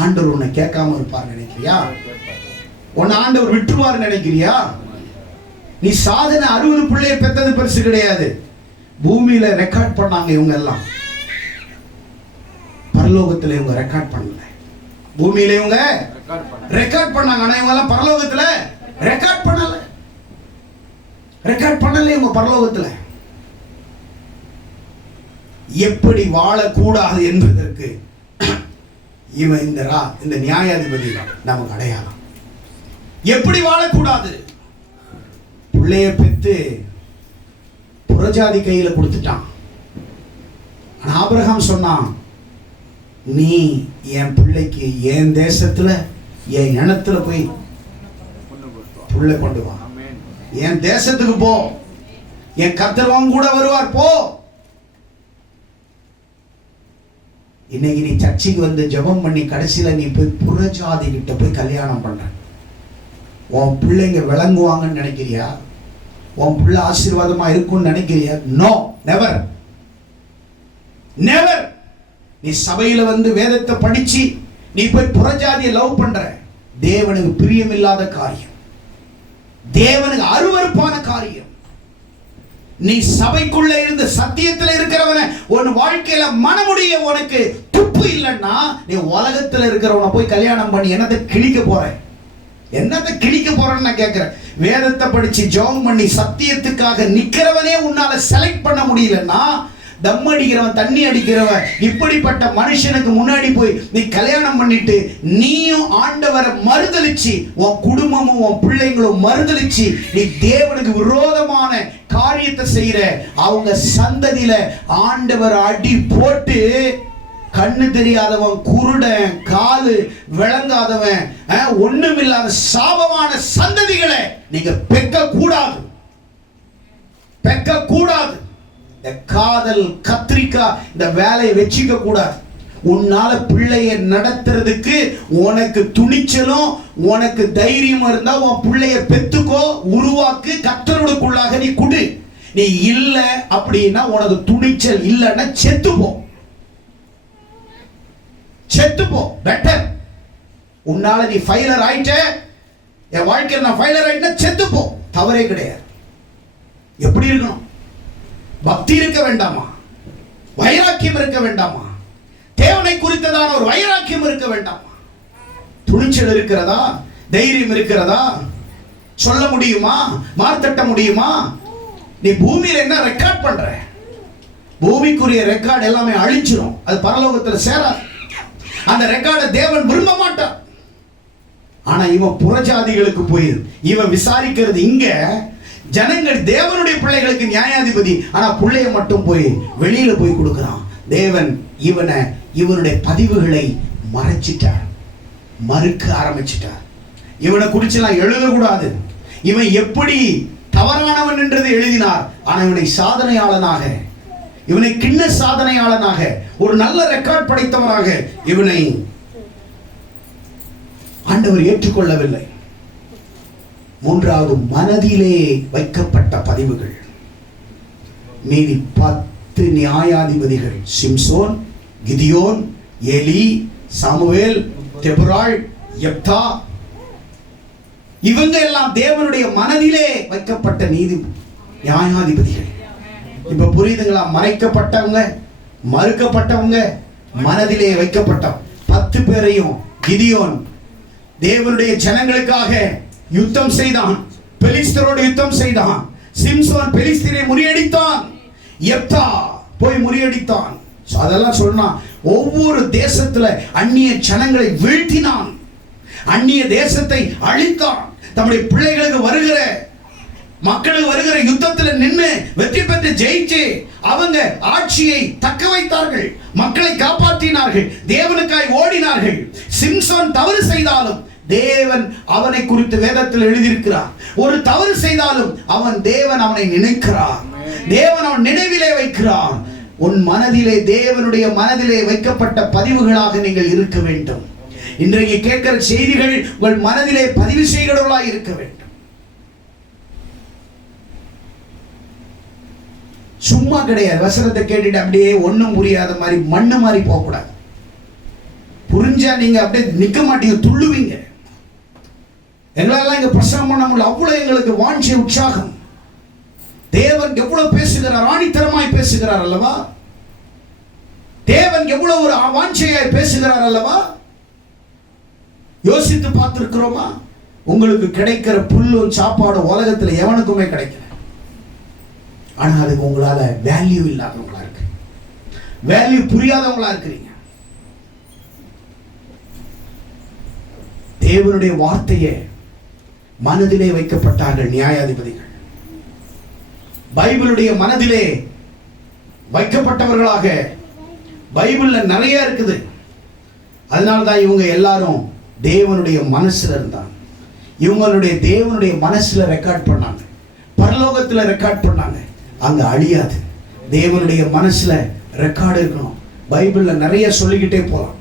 ஆண்டவர் உன்னை கேட்காம இருப்பார் நினைக்கிறியா? உன்னை ஆண்டவர் விட்டுருவார் நினைக்கிறியா? நீ சாதனை 60 பிள்ளைய பெத்தது பெருசு கிடையாது. பூமியில ரெக்கார்ட் பண்ணாங்க இவங்க எல்லாம், பரலோகத்துல இவங்க ரெக்கார்ட் பண்ணல. பூமியில இவங்க ரெக்கார்ட் பண்ணாங்க, ஆனா இவங்க எல்லாம் பரலோகத்துல ரெக்கார்ட் பண்ணல. ரெக்கார்ட் பண்ணல இவங்க பரலோகத்துல. எப்படி வாழக்கூடாது என்பதற்கு இவன் இந்த நியாயாதிபதி நமக்கு அடையாளம். எப்படி வாழக்கூடாது? பிள்ளைய பெத்து புறஜாதி கையில கொடுத்துட்டான். ஆபிரகாம் சொன்னான், நீ என் பிள்ளைக்கு என் தேசத்துல என் இனத்துல போய் புள்ள கொண்டு வா, என் தேசத்துக்கு போ, என் கர்த்தர் கூட வருவார், போ. இன்னைக்கு நீ சர்ச்சைக்கு வந்து ஜெபம் பண்ணி கடைசியில நீ போய் புறஜாதி கிட்ட போய் கல்யாணம் பண்ற, உன் பிள்ளைங்க விளங்குவாங்கன்னு நினைக்கிறியா? உன் பிள்ளை ஆசீர்வாதமா இருக்கும்னு நினைக்கிறியா? No, never, never. நீ சபையில வந்து வேதத்தை படிச்சு நீ போய் புறஜாதியை லவ் பண்ற, தேவனுக்கு பிரியமில்லாத காரியம், தேவனுக்கு அருவருப்பான காரியம். நீ சபைக்குள்ள இருந்து சத்தியத்துல இருக்கிறவன உன் வாழ்க்கையில மனமுடிய உனக்கு துப்பு இல்லைன்னா நீ உலகத்துல இருக்கிறவனை போய் கல்யாணம் பண்ணி என்னத்தை கிழிக்க போற? என்னத்தை கிழிக்க போறன்னு நான் கேட்கிறேன். வேதத்தை படிச்சு ஜெபம் பண்ணி சத்தியத்துக்காக நிக்கிறவனே உன்னால செலக்ட் பண்ண முடியலன்னா, தம் அடிக்கிறவன் தண்ணி அடிக்கிறவன் இப்படிப்பட்ட மனுஷனுக்கு முன்னாடி போய் நீ கல்யாணம் பண்ணிட்டு நீயும் ஆண்டவரை மறுதலிச்சு உன் குடும்பமும் உன் பிள்ளைங்களும் மறுதலிச்சு நீ தேவனுக்கு விரோதமான காரியத்தை செய்யற, அவங்க சந்ததியில ஆண்டவர் அடி போட்டு கண்ணு தெரியாதவன், குருடன், காலு விளங்காதவன், ஒண்ணுமில்லாத சாபமான சந்ததிகளை நீங்க பெக்க கூடாது, பெக்க கூடாது. காதல் கத்திரிக்காய் இந்த வேலையை வச்சுக்க கூடாது. உன்னால பிள்ளைய நடத்துறதுக்கு உனக்கு துணிச்சலும் உனக்கு தைரியம் இருந்தா உன் பிள்ளைய பெத்துக்கோ, உருவாக்கு, கர்த்தருக்குள்ளாக நீ குடு. நீ இல்ல அப்படின்னா உனக்கு துணிச்சல் இல்லைன்னா செத்துப்போ, செத்துப்போ, பெட்டர். உன்னால நீ ஃபைலர் ஆயிட்ட, என் வாழ்க்கையில் நான் ஃபைலர் ஆயிட்டா செத்துப்போ, தவறே கிடையாது. எப்படி இருக்கணும்? பக்தி இருக்க வேண்டாமா? வைராக்கியம் இருக்க வேண்டாமா? தேவனை குறித்ததான ஒரு வைராக்கியம் இருக்க வேண்டாமா? துணிச்சல் இருக்கிறதா? தைரியம் இருக்கிறதா? சொல்ல முடியுமா? மார்த்தட்ட முடியுமா? நீ பூமியில என்ன ரெக்கார்ட் பண்ற? பூமிக்குரிய ரெக்கார்ட் எல்லாமே அழிஞ்சிரும், அது பரலோகத்துல சேராது. அந்த ரெக்கார்டை தேவன் விரும்ப மாட்டான். ஆனா இவன் புறஜாதிகளுக்கு போய் இவன் விசாரிக்கிறது இங்க, ஜனங்கள் தேவனுடைய பிள்ளைகளுக்கு நியாயாதிபதி, ஆனா பிள்ளைய மட்டும் போய் வெளியில போய் கொடுக்கிறான். தேவன் இவனுடைய பதிவுகளை மறைச்சிட்டார், மறுக்க ஆரம்பிச்சிட்டார். இவனை குறிச்செல்லாம் எழுதக்கூடாது, இவன் எப்படி தவறானவன் என்றது எழுதினார். ஆனா இவனை சாதனையாளனாக, இவனை கிண்ண சாதனையாளனாக, ஒரு நல்ல ரெக்கார்ட் படைத்தவனாக இவனை ஆண்டவர் ஏற்றுக்கொள்ளவில்லை. மூன்றாவது, மனதிலே வைக்கப்பட்ட பதிவுகள். மீதி 10 நியாயாதிபதிகள், சிம்சோன், கிதியோன், எலி, சாமுவேல், தெபுராள், யெப்தா, இவங்க எல்லாம் தேவனுடைய மனதிலே வைக்கப்பட்ட நியாயாதிபதிகள். இப்ப புரியுதுங்களா? மறைக்கப்பட்டவங்க, மறுக்கப்பட்டவங்க, மனதிலே வைக்கப்பட்டவங்க. 10 பேரையும் கிதியோன் தேவனுடைய ஜனங்களுக்காக யுத்தம் செய்தான், பெலிஸ்தரோடு யுத்தம் செய்தான். சிம்சோன் பெலிஸ்தரை முறியடித்தான், யெப்தா போய் முறியடித்தான். அதெல்லாம் சொன்னா, ஒவ்வொரு தேசத்துல அந்நிய ஜனங்களை வீழ்த்தினான், அந்நிய தேசத்தை அழித்தான். தம்முடைய பிள்ளைகளுக்கு வருகிற, மக்களுக்கு வருகிற யுத்தத்தில் நின்று வெற்றி பெற்று ஜெயிச்சு அவங்க ஆட்சியை தக்க வைத்தார்கள், மக்களை காப்பாற்றினார்கள், தேவனுக்காய் ஓடினார்கள். சிம்சோன் தவறு செய்தாலும் தேவன் அவனை குறித்து வேதத்தில் எழுதியிருக்கிறார். ஒரு தவறு செய்தாலும் தேவன் அவனை நினைக்கிறார், தேவன் அவன் நினைவிலே வைக்கிறார். உன் மனதிலே, தேவனுடைய மனதிலே வைக்கப்பட்ட பதிவுகளாக நீங்கள் இருக்க வேண்டும். இன்றைக்கு கேட்கிற செய்திகள் உங்கள் மனதிலே பதிவு செய்கிறவர்களாக இருக்க வேண்டும். சும்மா கிடையாது, வசனத்தை கேட்டுட்டு அப்படியே ஒண்ணும் புரியாத மாதிரி மண்ணு மாதிரி போகக்கூடாது. புரிஞ்சா நீங்க அப்படியே நிக்க மாட்டீங்க, துள்ளுவீங்க. எங்களெல்லாம் இங்க பிரசங்கம் பண்ண முடியல, அவ்வளவு எங்களுக்கு வாஞ்சி, உற்சாகம். தேவன் எவ்வளவு பேசுகிறார், ஆணித்தரமாய் பேசுகிறார் அல்லவா? தேவன் எவ்வளவு ஒரு வாஞ்சையாய் பேசுகிறார் அல்லவா? யோசித்து பார்த்திருக்கிறோமா? உங்களுக்கு கிடைக்கிற புல்லும் சாப்பாடு உலகத்துல எவனுக்குமே கிடைக்கல. ஆனா அதுக்கு உங்களால வேல்யூ இல்லாதவங்களா இருக்கு, வேல்யூ புரியாதவங்களா இருக்கிறீங்க. தேவனுடைய வார்த்தையை மனதிலே வைக்கப்பட்டார்கள் நியாயாதிபதிகள். பைபிளுடைய மனதிலே வைக்கப்பட்டவர்களாக பைபிள்ல நிறைய இருக்குது. அதனால்தான் இவங்க எல்லாரும் தேவனுடைய மனசுல இருந்தாங்க. இவங்களுடைய தேவனுடைய மனசுல ரெக்கார்ட் பண்ணாங்க, பரலோகத்துல ரெக்கார்ட் பண்ணாங்க. அங்க அழியாது, தேவனுடைய மனசுல ரெக்கார்டு இருக்கணும். பைபிள்ல நிறைய சொல்லிக்கிட்டே போலாம்.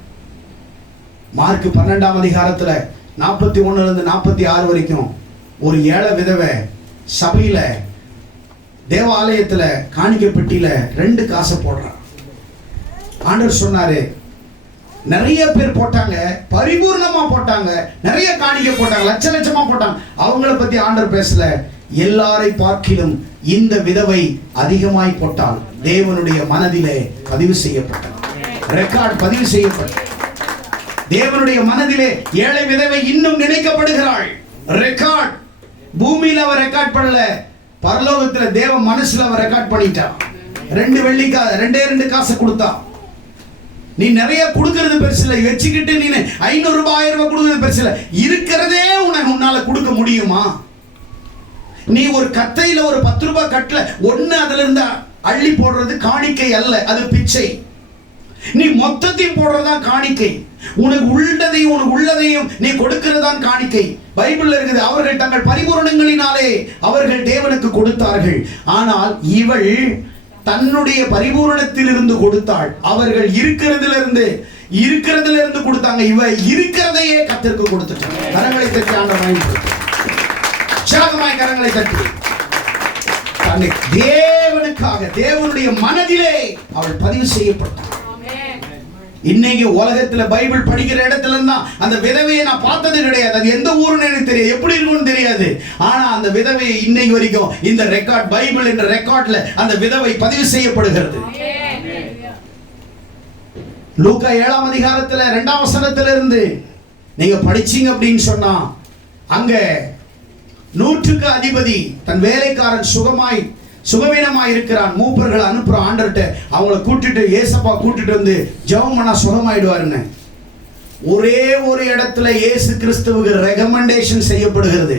மார்க் 12ஆம் அதிகாரத்துல 41 இருந்து 46 வரைக்கும் ஒரு ஏழை விதவை சபையில தேவாலயத்துல காணிக்கை பெட்டியில 2 காசை போடுறான். ஆண்டவர் சொன்னாரு, நிறைய பேர் போட்டாங்க, பரிபூர்ணமா போட்டாங்க, நிறைய காணிக்கை போட்டாங்க, லட்ச லட்சமா போட்டாங்க. அவங்கள பத்தி ஆண்டவர் பேசல. எல்லாரை பார்க்கிலும் இந்த விதவை அதிகமாய் போட்டால் தேவனுடைய மனதிலே பதிவு செய்யப்பட்டார், ரெக்கார்ட் பதிவு செய்யப்பட்டார். தேவனுடைய மனதிலே ஏழை விதவை இன்னும் நினைக்கப்படுகிறாள். ரெக்கார்ட் பூமியில அவர் ரெக்கார்ட் பண்ணல, பரலோகத்துல தேவ மனசுல அவர் ரெக்கார்ட் பண்ணிட்டான். 2 வெள்ளிக்கா 2 காசு கொடுத்தா. நீ நிறைய கொடுக்கிறது பெருசு இல்லை, வச்சுக்கிட்டு நீ 500 ரூபாய் 1000 ரூபாய் கொடுக்கிறது பெருசு இல்லை. இருக்கிறதே உன்னால கொடுக்க முடியுமா? நீ ஒரு கத்தையில ஒரு 10 ரூபாய் கட்டல ஒண்ணு அதுல இருந்து அள்ளி போடுறது காணிக்கை அல்ல, அது பிச்சை. நீ மொத்தத்தையும் போடுறதுதான் காணிக்கை. உனக்கு உள்ளதையும் நீ கொடுக்கிறதான் காணிக்கை. பைபிள்ல இருக்குது, அவர்கள் தங்கள் பரிபூரணங்களினாலே அவர்கள் தேவனுக்கு கொடுத்தார்கள். ஆனால் இவள் தன்னுடைய பரிபூரணத்தில் இருந்து கொடுத்தாள். அவர்கள் இருக்கிறதிலிருந்து கொடுத்தாங்க, இவ இருக்கிறதையே கர்த்தருக்கு கொடுத்துட்டாங்க. கரங்களை தட்டி ஆண்டவரை உற்சாகமாய் கரங்களை தட்டி தேவனுக்காக, தேவனுடைய மனதிலே அவள் பதிவு செய்யப்பட்டாள். இன்னைக்கு உலகத்துல பைபிள் படிக்கிற இடத்துல தான் அந்த விதவையை நான் பார்த்தது கிடையாது. அது எந்த ஊருன்னு எனக்கு தெரியாது, எப்படி இருக்கும்னு தெரியாது. ஆனா அந்த விதவையை இன்னைக்கு வரைக்கும் இந்த ரெக்கார்ட், பைபிள் என்ற ரெக்கார்ட்ல அந்த விதவை பதிவு செய்யப்படுகிறது. லூக்கா 7ஆம் அதிகாரத்துல 2ஆம் வசனத்துல இருந்து நீங்க படிச்சீங்க அப்படின்னு சொன்னா, அங்க 100க்கு அதிபதி தன் வேலைக்காரன் சுகவீனமாய் இருக்கிறான். மூப்பர்கள் அனுப்புற ஆண்டர்கிட்ட அவங்கள கூட்டிட்டு, ஏசப்பா கூட்டிட்டு வந்து ஜெபம் பண்ணா சுகமாயிடுவாருன்னு. ஒரே ஒரு இடத்துல இயேசு கிறிஸ்துவுக்கு ரெகமெண்டேஷன் செய்யப்படுகிறது.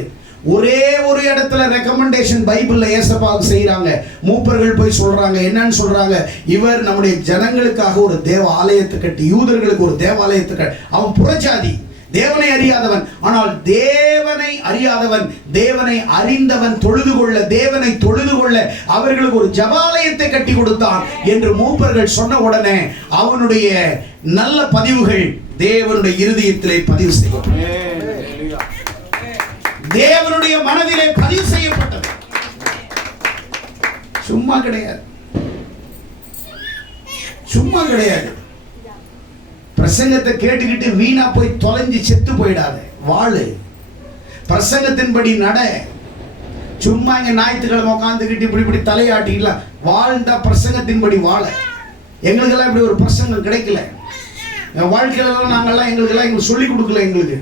ஒரே ஒரு இடத்துல ரெக்கமெண்டேஷன் பைபிள்ல ஏசப்பாவுக்கு செய்யறாங்க. மூப்பர்கள் போய் சொல்றாங்க, என்னன்னு சொல்றாங்க, இவர் நம்முடைய ஜனங்களுக்காக ஒரு தேவ ஆலயத்தை கட்டி, யூதர்களுக்கு ஒரு தேவாலயத்தை கட்டி. அவன் புறஜாதி, தேவனை அறியாதவன். ஆனால் தேவனை அறியாதவன் தேவனை அறிந்தவன் தொழுது கொள்ள, தேவனை தொழுது கொள்ள அவர்களுக்கு ஒரு ஜபாலயத்தை கட்டி கொடுத்தான் என்று மூப்பர்கள் சொன்ன உடனே அவனுடைய நல்ல பதிவுகள் தேவனுடைய இருதயத்திலே பதிவு செய்யப்பட்டது. தேவனுடைய மனதிலே பதிவு செய்யப்பட்டது. சும்மா கிடையாது, சும்மா கிடையாது. பிரசங்கத்தை கேட்டுக்கிட்டு வீணா போய் தொலைஞ்சு செத்து போயிடாத. வாழு, பிரசங்கத்தின்படி நட. சும்மா இங்க ஞாயிற்றுக்கிழமை உட்காந்துக்கிட்டு இப்படி தலையாட்டிக்கலாம். வாழ்ந்தா பிரசங்கத்தின்படி வாழ. எங்களுக்கெல்லாம் இப்படி ஒரு பிரசங்கம் கிடைக்கல. வாழ்க்கையில நாங்கெல்லாம் எங்களுக்கு சொல்லிக் கொடுக்கல. எங்களுக்கு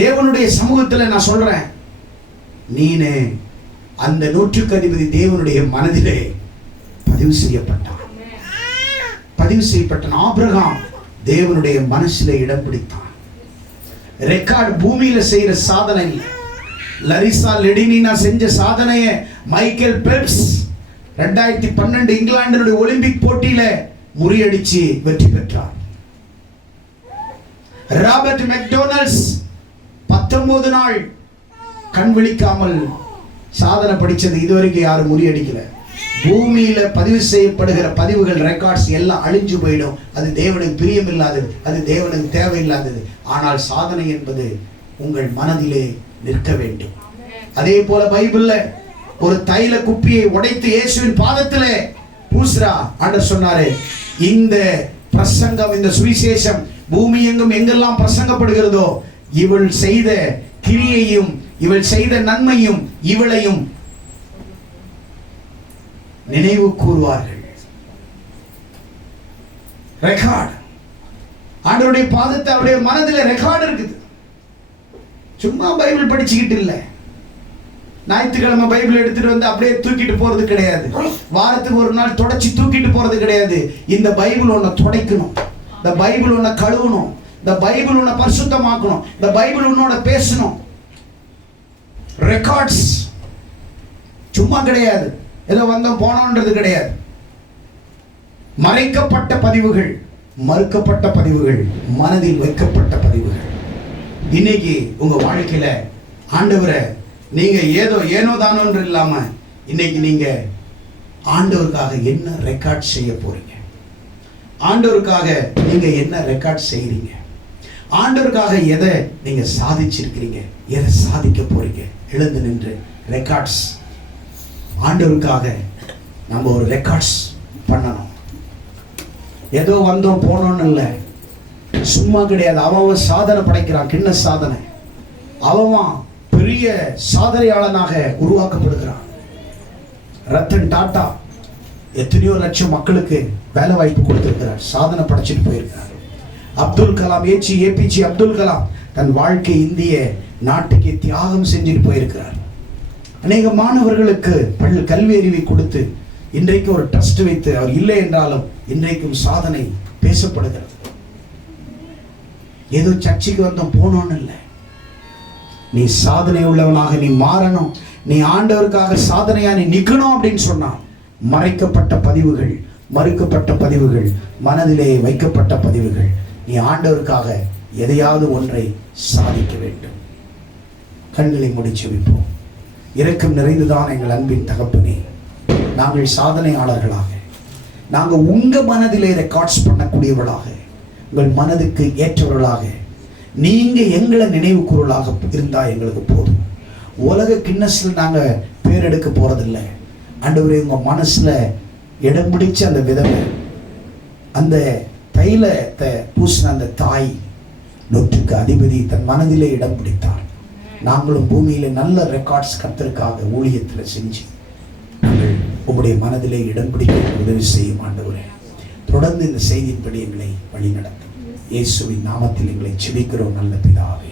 தேவனுடைய சமூகத்தில் நான் சொல்றேன், நீனு அந்த நூற்றுக்கு அதிபதி தேவனுடைய மனதிலே பதிவு செய்யப்பட்டான். பதிவு செய்யப்பட்டான். ஆபிரகாம் தேவனுடைய மனசிலே இடம் பிடித்தான். ரெக்கார்ட் பூமியில செய்யற சாதனை இல்லை. லரிசா லெடினினா செஞ்ச சாதனைய மைக்கேல் பெல்ப்ஸ் 2012 இங்கிலாந்தினுடைய ஒலிம்பிக் போட்டியில முறியடிச்சு வெற்றி பெற்றார். ராபர்ட் மெக்டொனால்ட்ஸ் 19 நாள் கண் விழிக்காமல் சாதனை படிச்சது இதுவரைக்கும் யாரும் முறியடிக்கல. பூமியில பதிவு செய்யப்படுகிற பதிவுகள், ரெக்கார்ட்ஸ் எல்லாம் அழிஞ்சு போயிடும். அது தேவனுக்கு பிரியமில்லாதது, அது தேவனுக்கு தேவையில்லாதது. ஆனால் சாதனை என்பது உங்கள் மனதிலே நிற்க வேண்டும். அதே போல பைபிள்ல ஒரு தைல குப்பியை உடைத்து இயேசுவின் பாதத்திலே பூசுறா. ஆண்டவர் சொன்னாரு, இந்த பிரசங்கம், இந்த சுவிசேஷம் பூமி எங்கும் எங்கெல்லாம் பிரசங்கப்படுகிறதோ இவள் செய்த கிரியையும் இவள் செய்த நன்மையும் இவளையும் நினைவு கூறுவார்கள். ரெக்கார்ட். ஆண்டவருடைய பாதத்தை அவருடைய மனதில் ரெக்கார்ட் இருக்குது. சும்மா பைபிள் படிச்சுக்கிட்டு இல்லை. ஞாயிற்றுக்கிழமை பைபிள் எடுத்துட்டு வந்து அப்படியே தூக்கிட்டு போறது கிடையாது. வாரத்துக்கு ஒரு நாள் தொடச்சி தூக்கிட்டு போறது கிடையாது. இந்த பைபிள் உன்னை துடைக்கணும். இந்த பைபிள் உன்னை கழுவணும். இந்த பைபிள் உன்னை பரிசுத்தமாக்கணும். இந்த பைபிள் உன்னோட பேசணும். ரெக்கார்ட்ஸ் சும்மா கிடையாது, ஏதோ வந்தோம் போனோன்றது கிடையாது. மறைக்கப்பட்ட பதிவுகள், மறுக்கப்பட்ட பதிவுகள், மனதில் வைக்கப்பட்ட பதிவுகள். இன்னைக்கு உங்க வாழ்க்கையில ஆண்டவரை நீங்க ஏனோ தானோன்று இல்லாம இன்னைக்கு நீங்க ஆண்டவருக்காக என்ன ரெக்கார்ட் செய்ய போறீங்க? ஆண்டவருக்காக நீங்க என்ன ரெக்கார்ட் செய்றீங்க? ஆண்டவருக்காக எதை நீங்க சாதிச்சிருக்கிறீங்க? எதை சாதிக்க போறீங்க? எழுந்து நின்று ரெக்கார்ட்ஸ். ஆண்டவருக்காக நம்ம ஒரு ரெக்கார்ட்ஸ் பண்ணணும். ஏதோ வந்தோம் போனோன்னு இல்லை, சும்மா கிடையாது. அவன் சாதனை படைக்கிறான், கிண்ண சாதனை. அவன் பெரிய சாதனையாளனாக உருவாக்கப்படுகிறான். ரத்தன் டாட்டா எத்தனையோ லட்சம் மக்களுக்கு வேலை வாய்ப்பு கொடுத்திருக்கிறார், சாதனை படைச்சிட்டு போயிருக்கிறார். அப்துல் கலாம், ஏபிஜே அப்துல் கலாம் தன் வாழ்க்கை இந்திய நாட்டுக்கு தியாகம் செஞ்சுட்டு போயிருக்கிறார். அநேக மாணவர்களுக்கு கல்வி அறிவை கொடுத்து இன்றைக்கு ஒரு ட்ரஸ்ட் வைத்து, அவர் இல்லை என்றாலும் இன்றைக்கும் சாதனை பேசப்படுகிறது. ஏதோ சர்ச்சைக்கு வந்தோம் போனோன்னு இல்லை. நீ சாதனை உள்ளவனாக நீ மாறணும். நீ ஆண்டவருக்காக சாதனையா நீ நிக்கணும் அப்படின்னு சொன்னா, மறைக்கப்பட்ட பதிவுகள், மறுக்கப்பட்ட பதிவுகள், மனதிலே வைக்கப்பட்ட பதிவுகள், நீ ஆண்டவருக்காக எதையாவது ஒன்றை சாதிக்க வேண்டும். கண்களை முடிச்சு வைப்போம். இரக்கம் நிறைந்துதான் எங்கள் அன்பின் தகப்பனே, நாங்கள் சாதனையாளர்களாக, நாங்கள் உங்க மனதிலே ரெக்கார்ட்ஸ் பண்ணக்கூடியவர்களாக, உங்கள் மனதுக்கு ஏற்றவர்களாக, நீங்க எங்களை நினைவு கூறலாக இருந்தா எங்களுக்கு போதும். உலக கின்னஸ்ல நாங்க பேர் எடுக்க போறதில்லை. ஆண்டவரே, உங்க மனசுல இடம் பிடிச்ச அந்த விதவை, அந்த தைலத்தை பூசின அந்த தாய், நூற்றுக்கு அதிபதி தன் மனதிலே இடம் பிடித்தார். நாங்களும் பூமியில நல்ல ரெக்கார்ட்ஸ் கர்த்தருக்காக ஊழியத்தில் செஞ்சு நாங்கள் உங்களுடைய மனதிலே இடம் பிடிக்க உதவி செய்யும் ஆண்டவரே. தொடர்ந்து இந்த செய்தியின்படி எங்களை வழி நடத்தும். இயேசுவின் நாமத்தில் எங்களை ஜெபிக்கிறோம் நல்ல பிதாவே.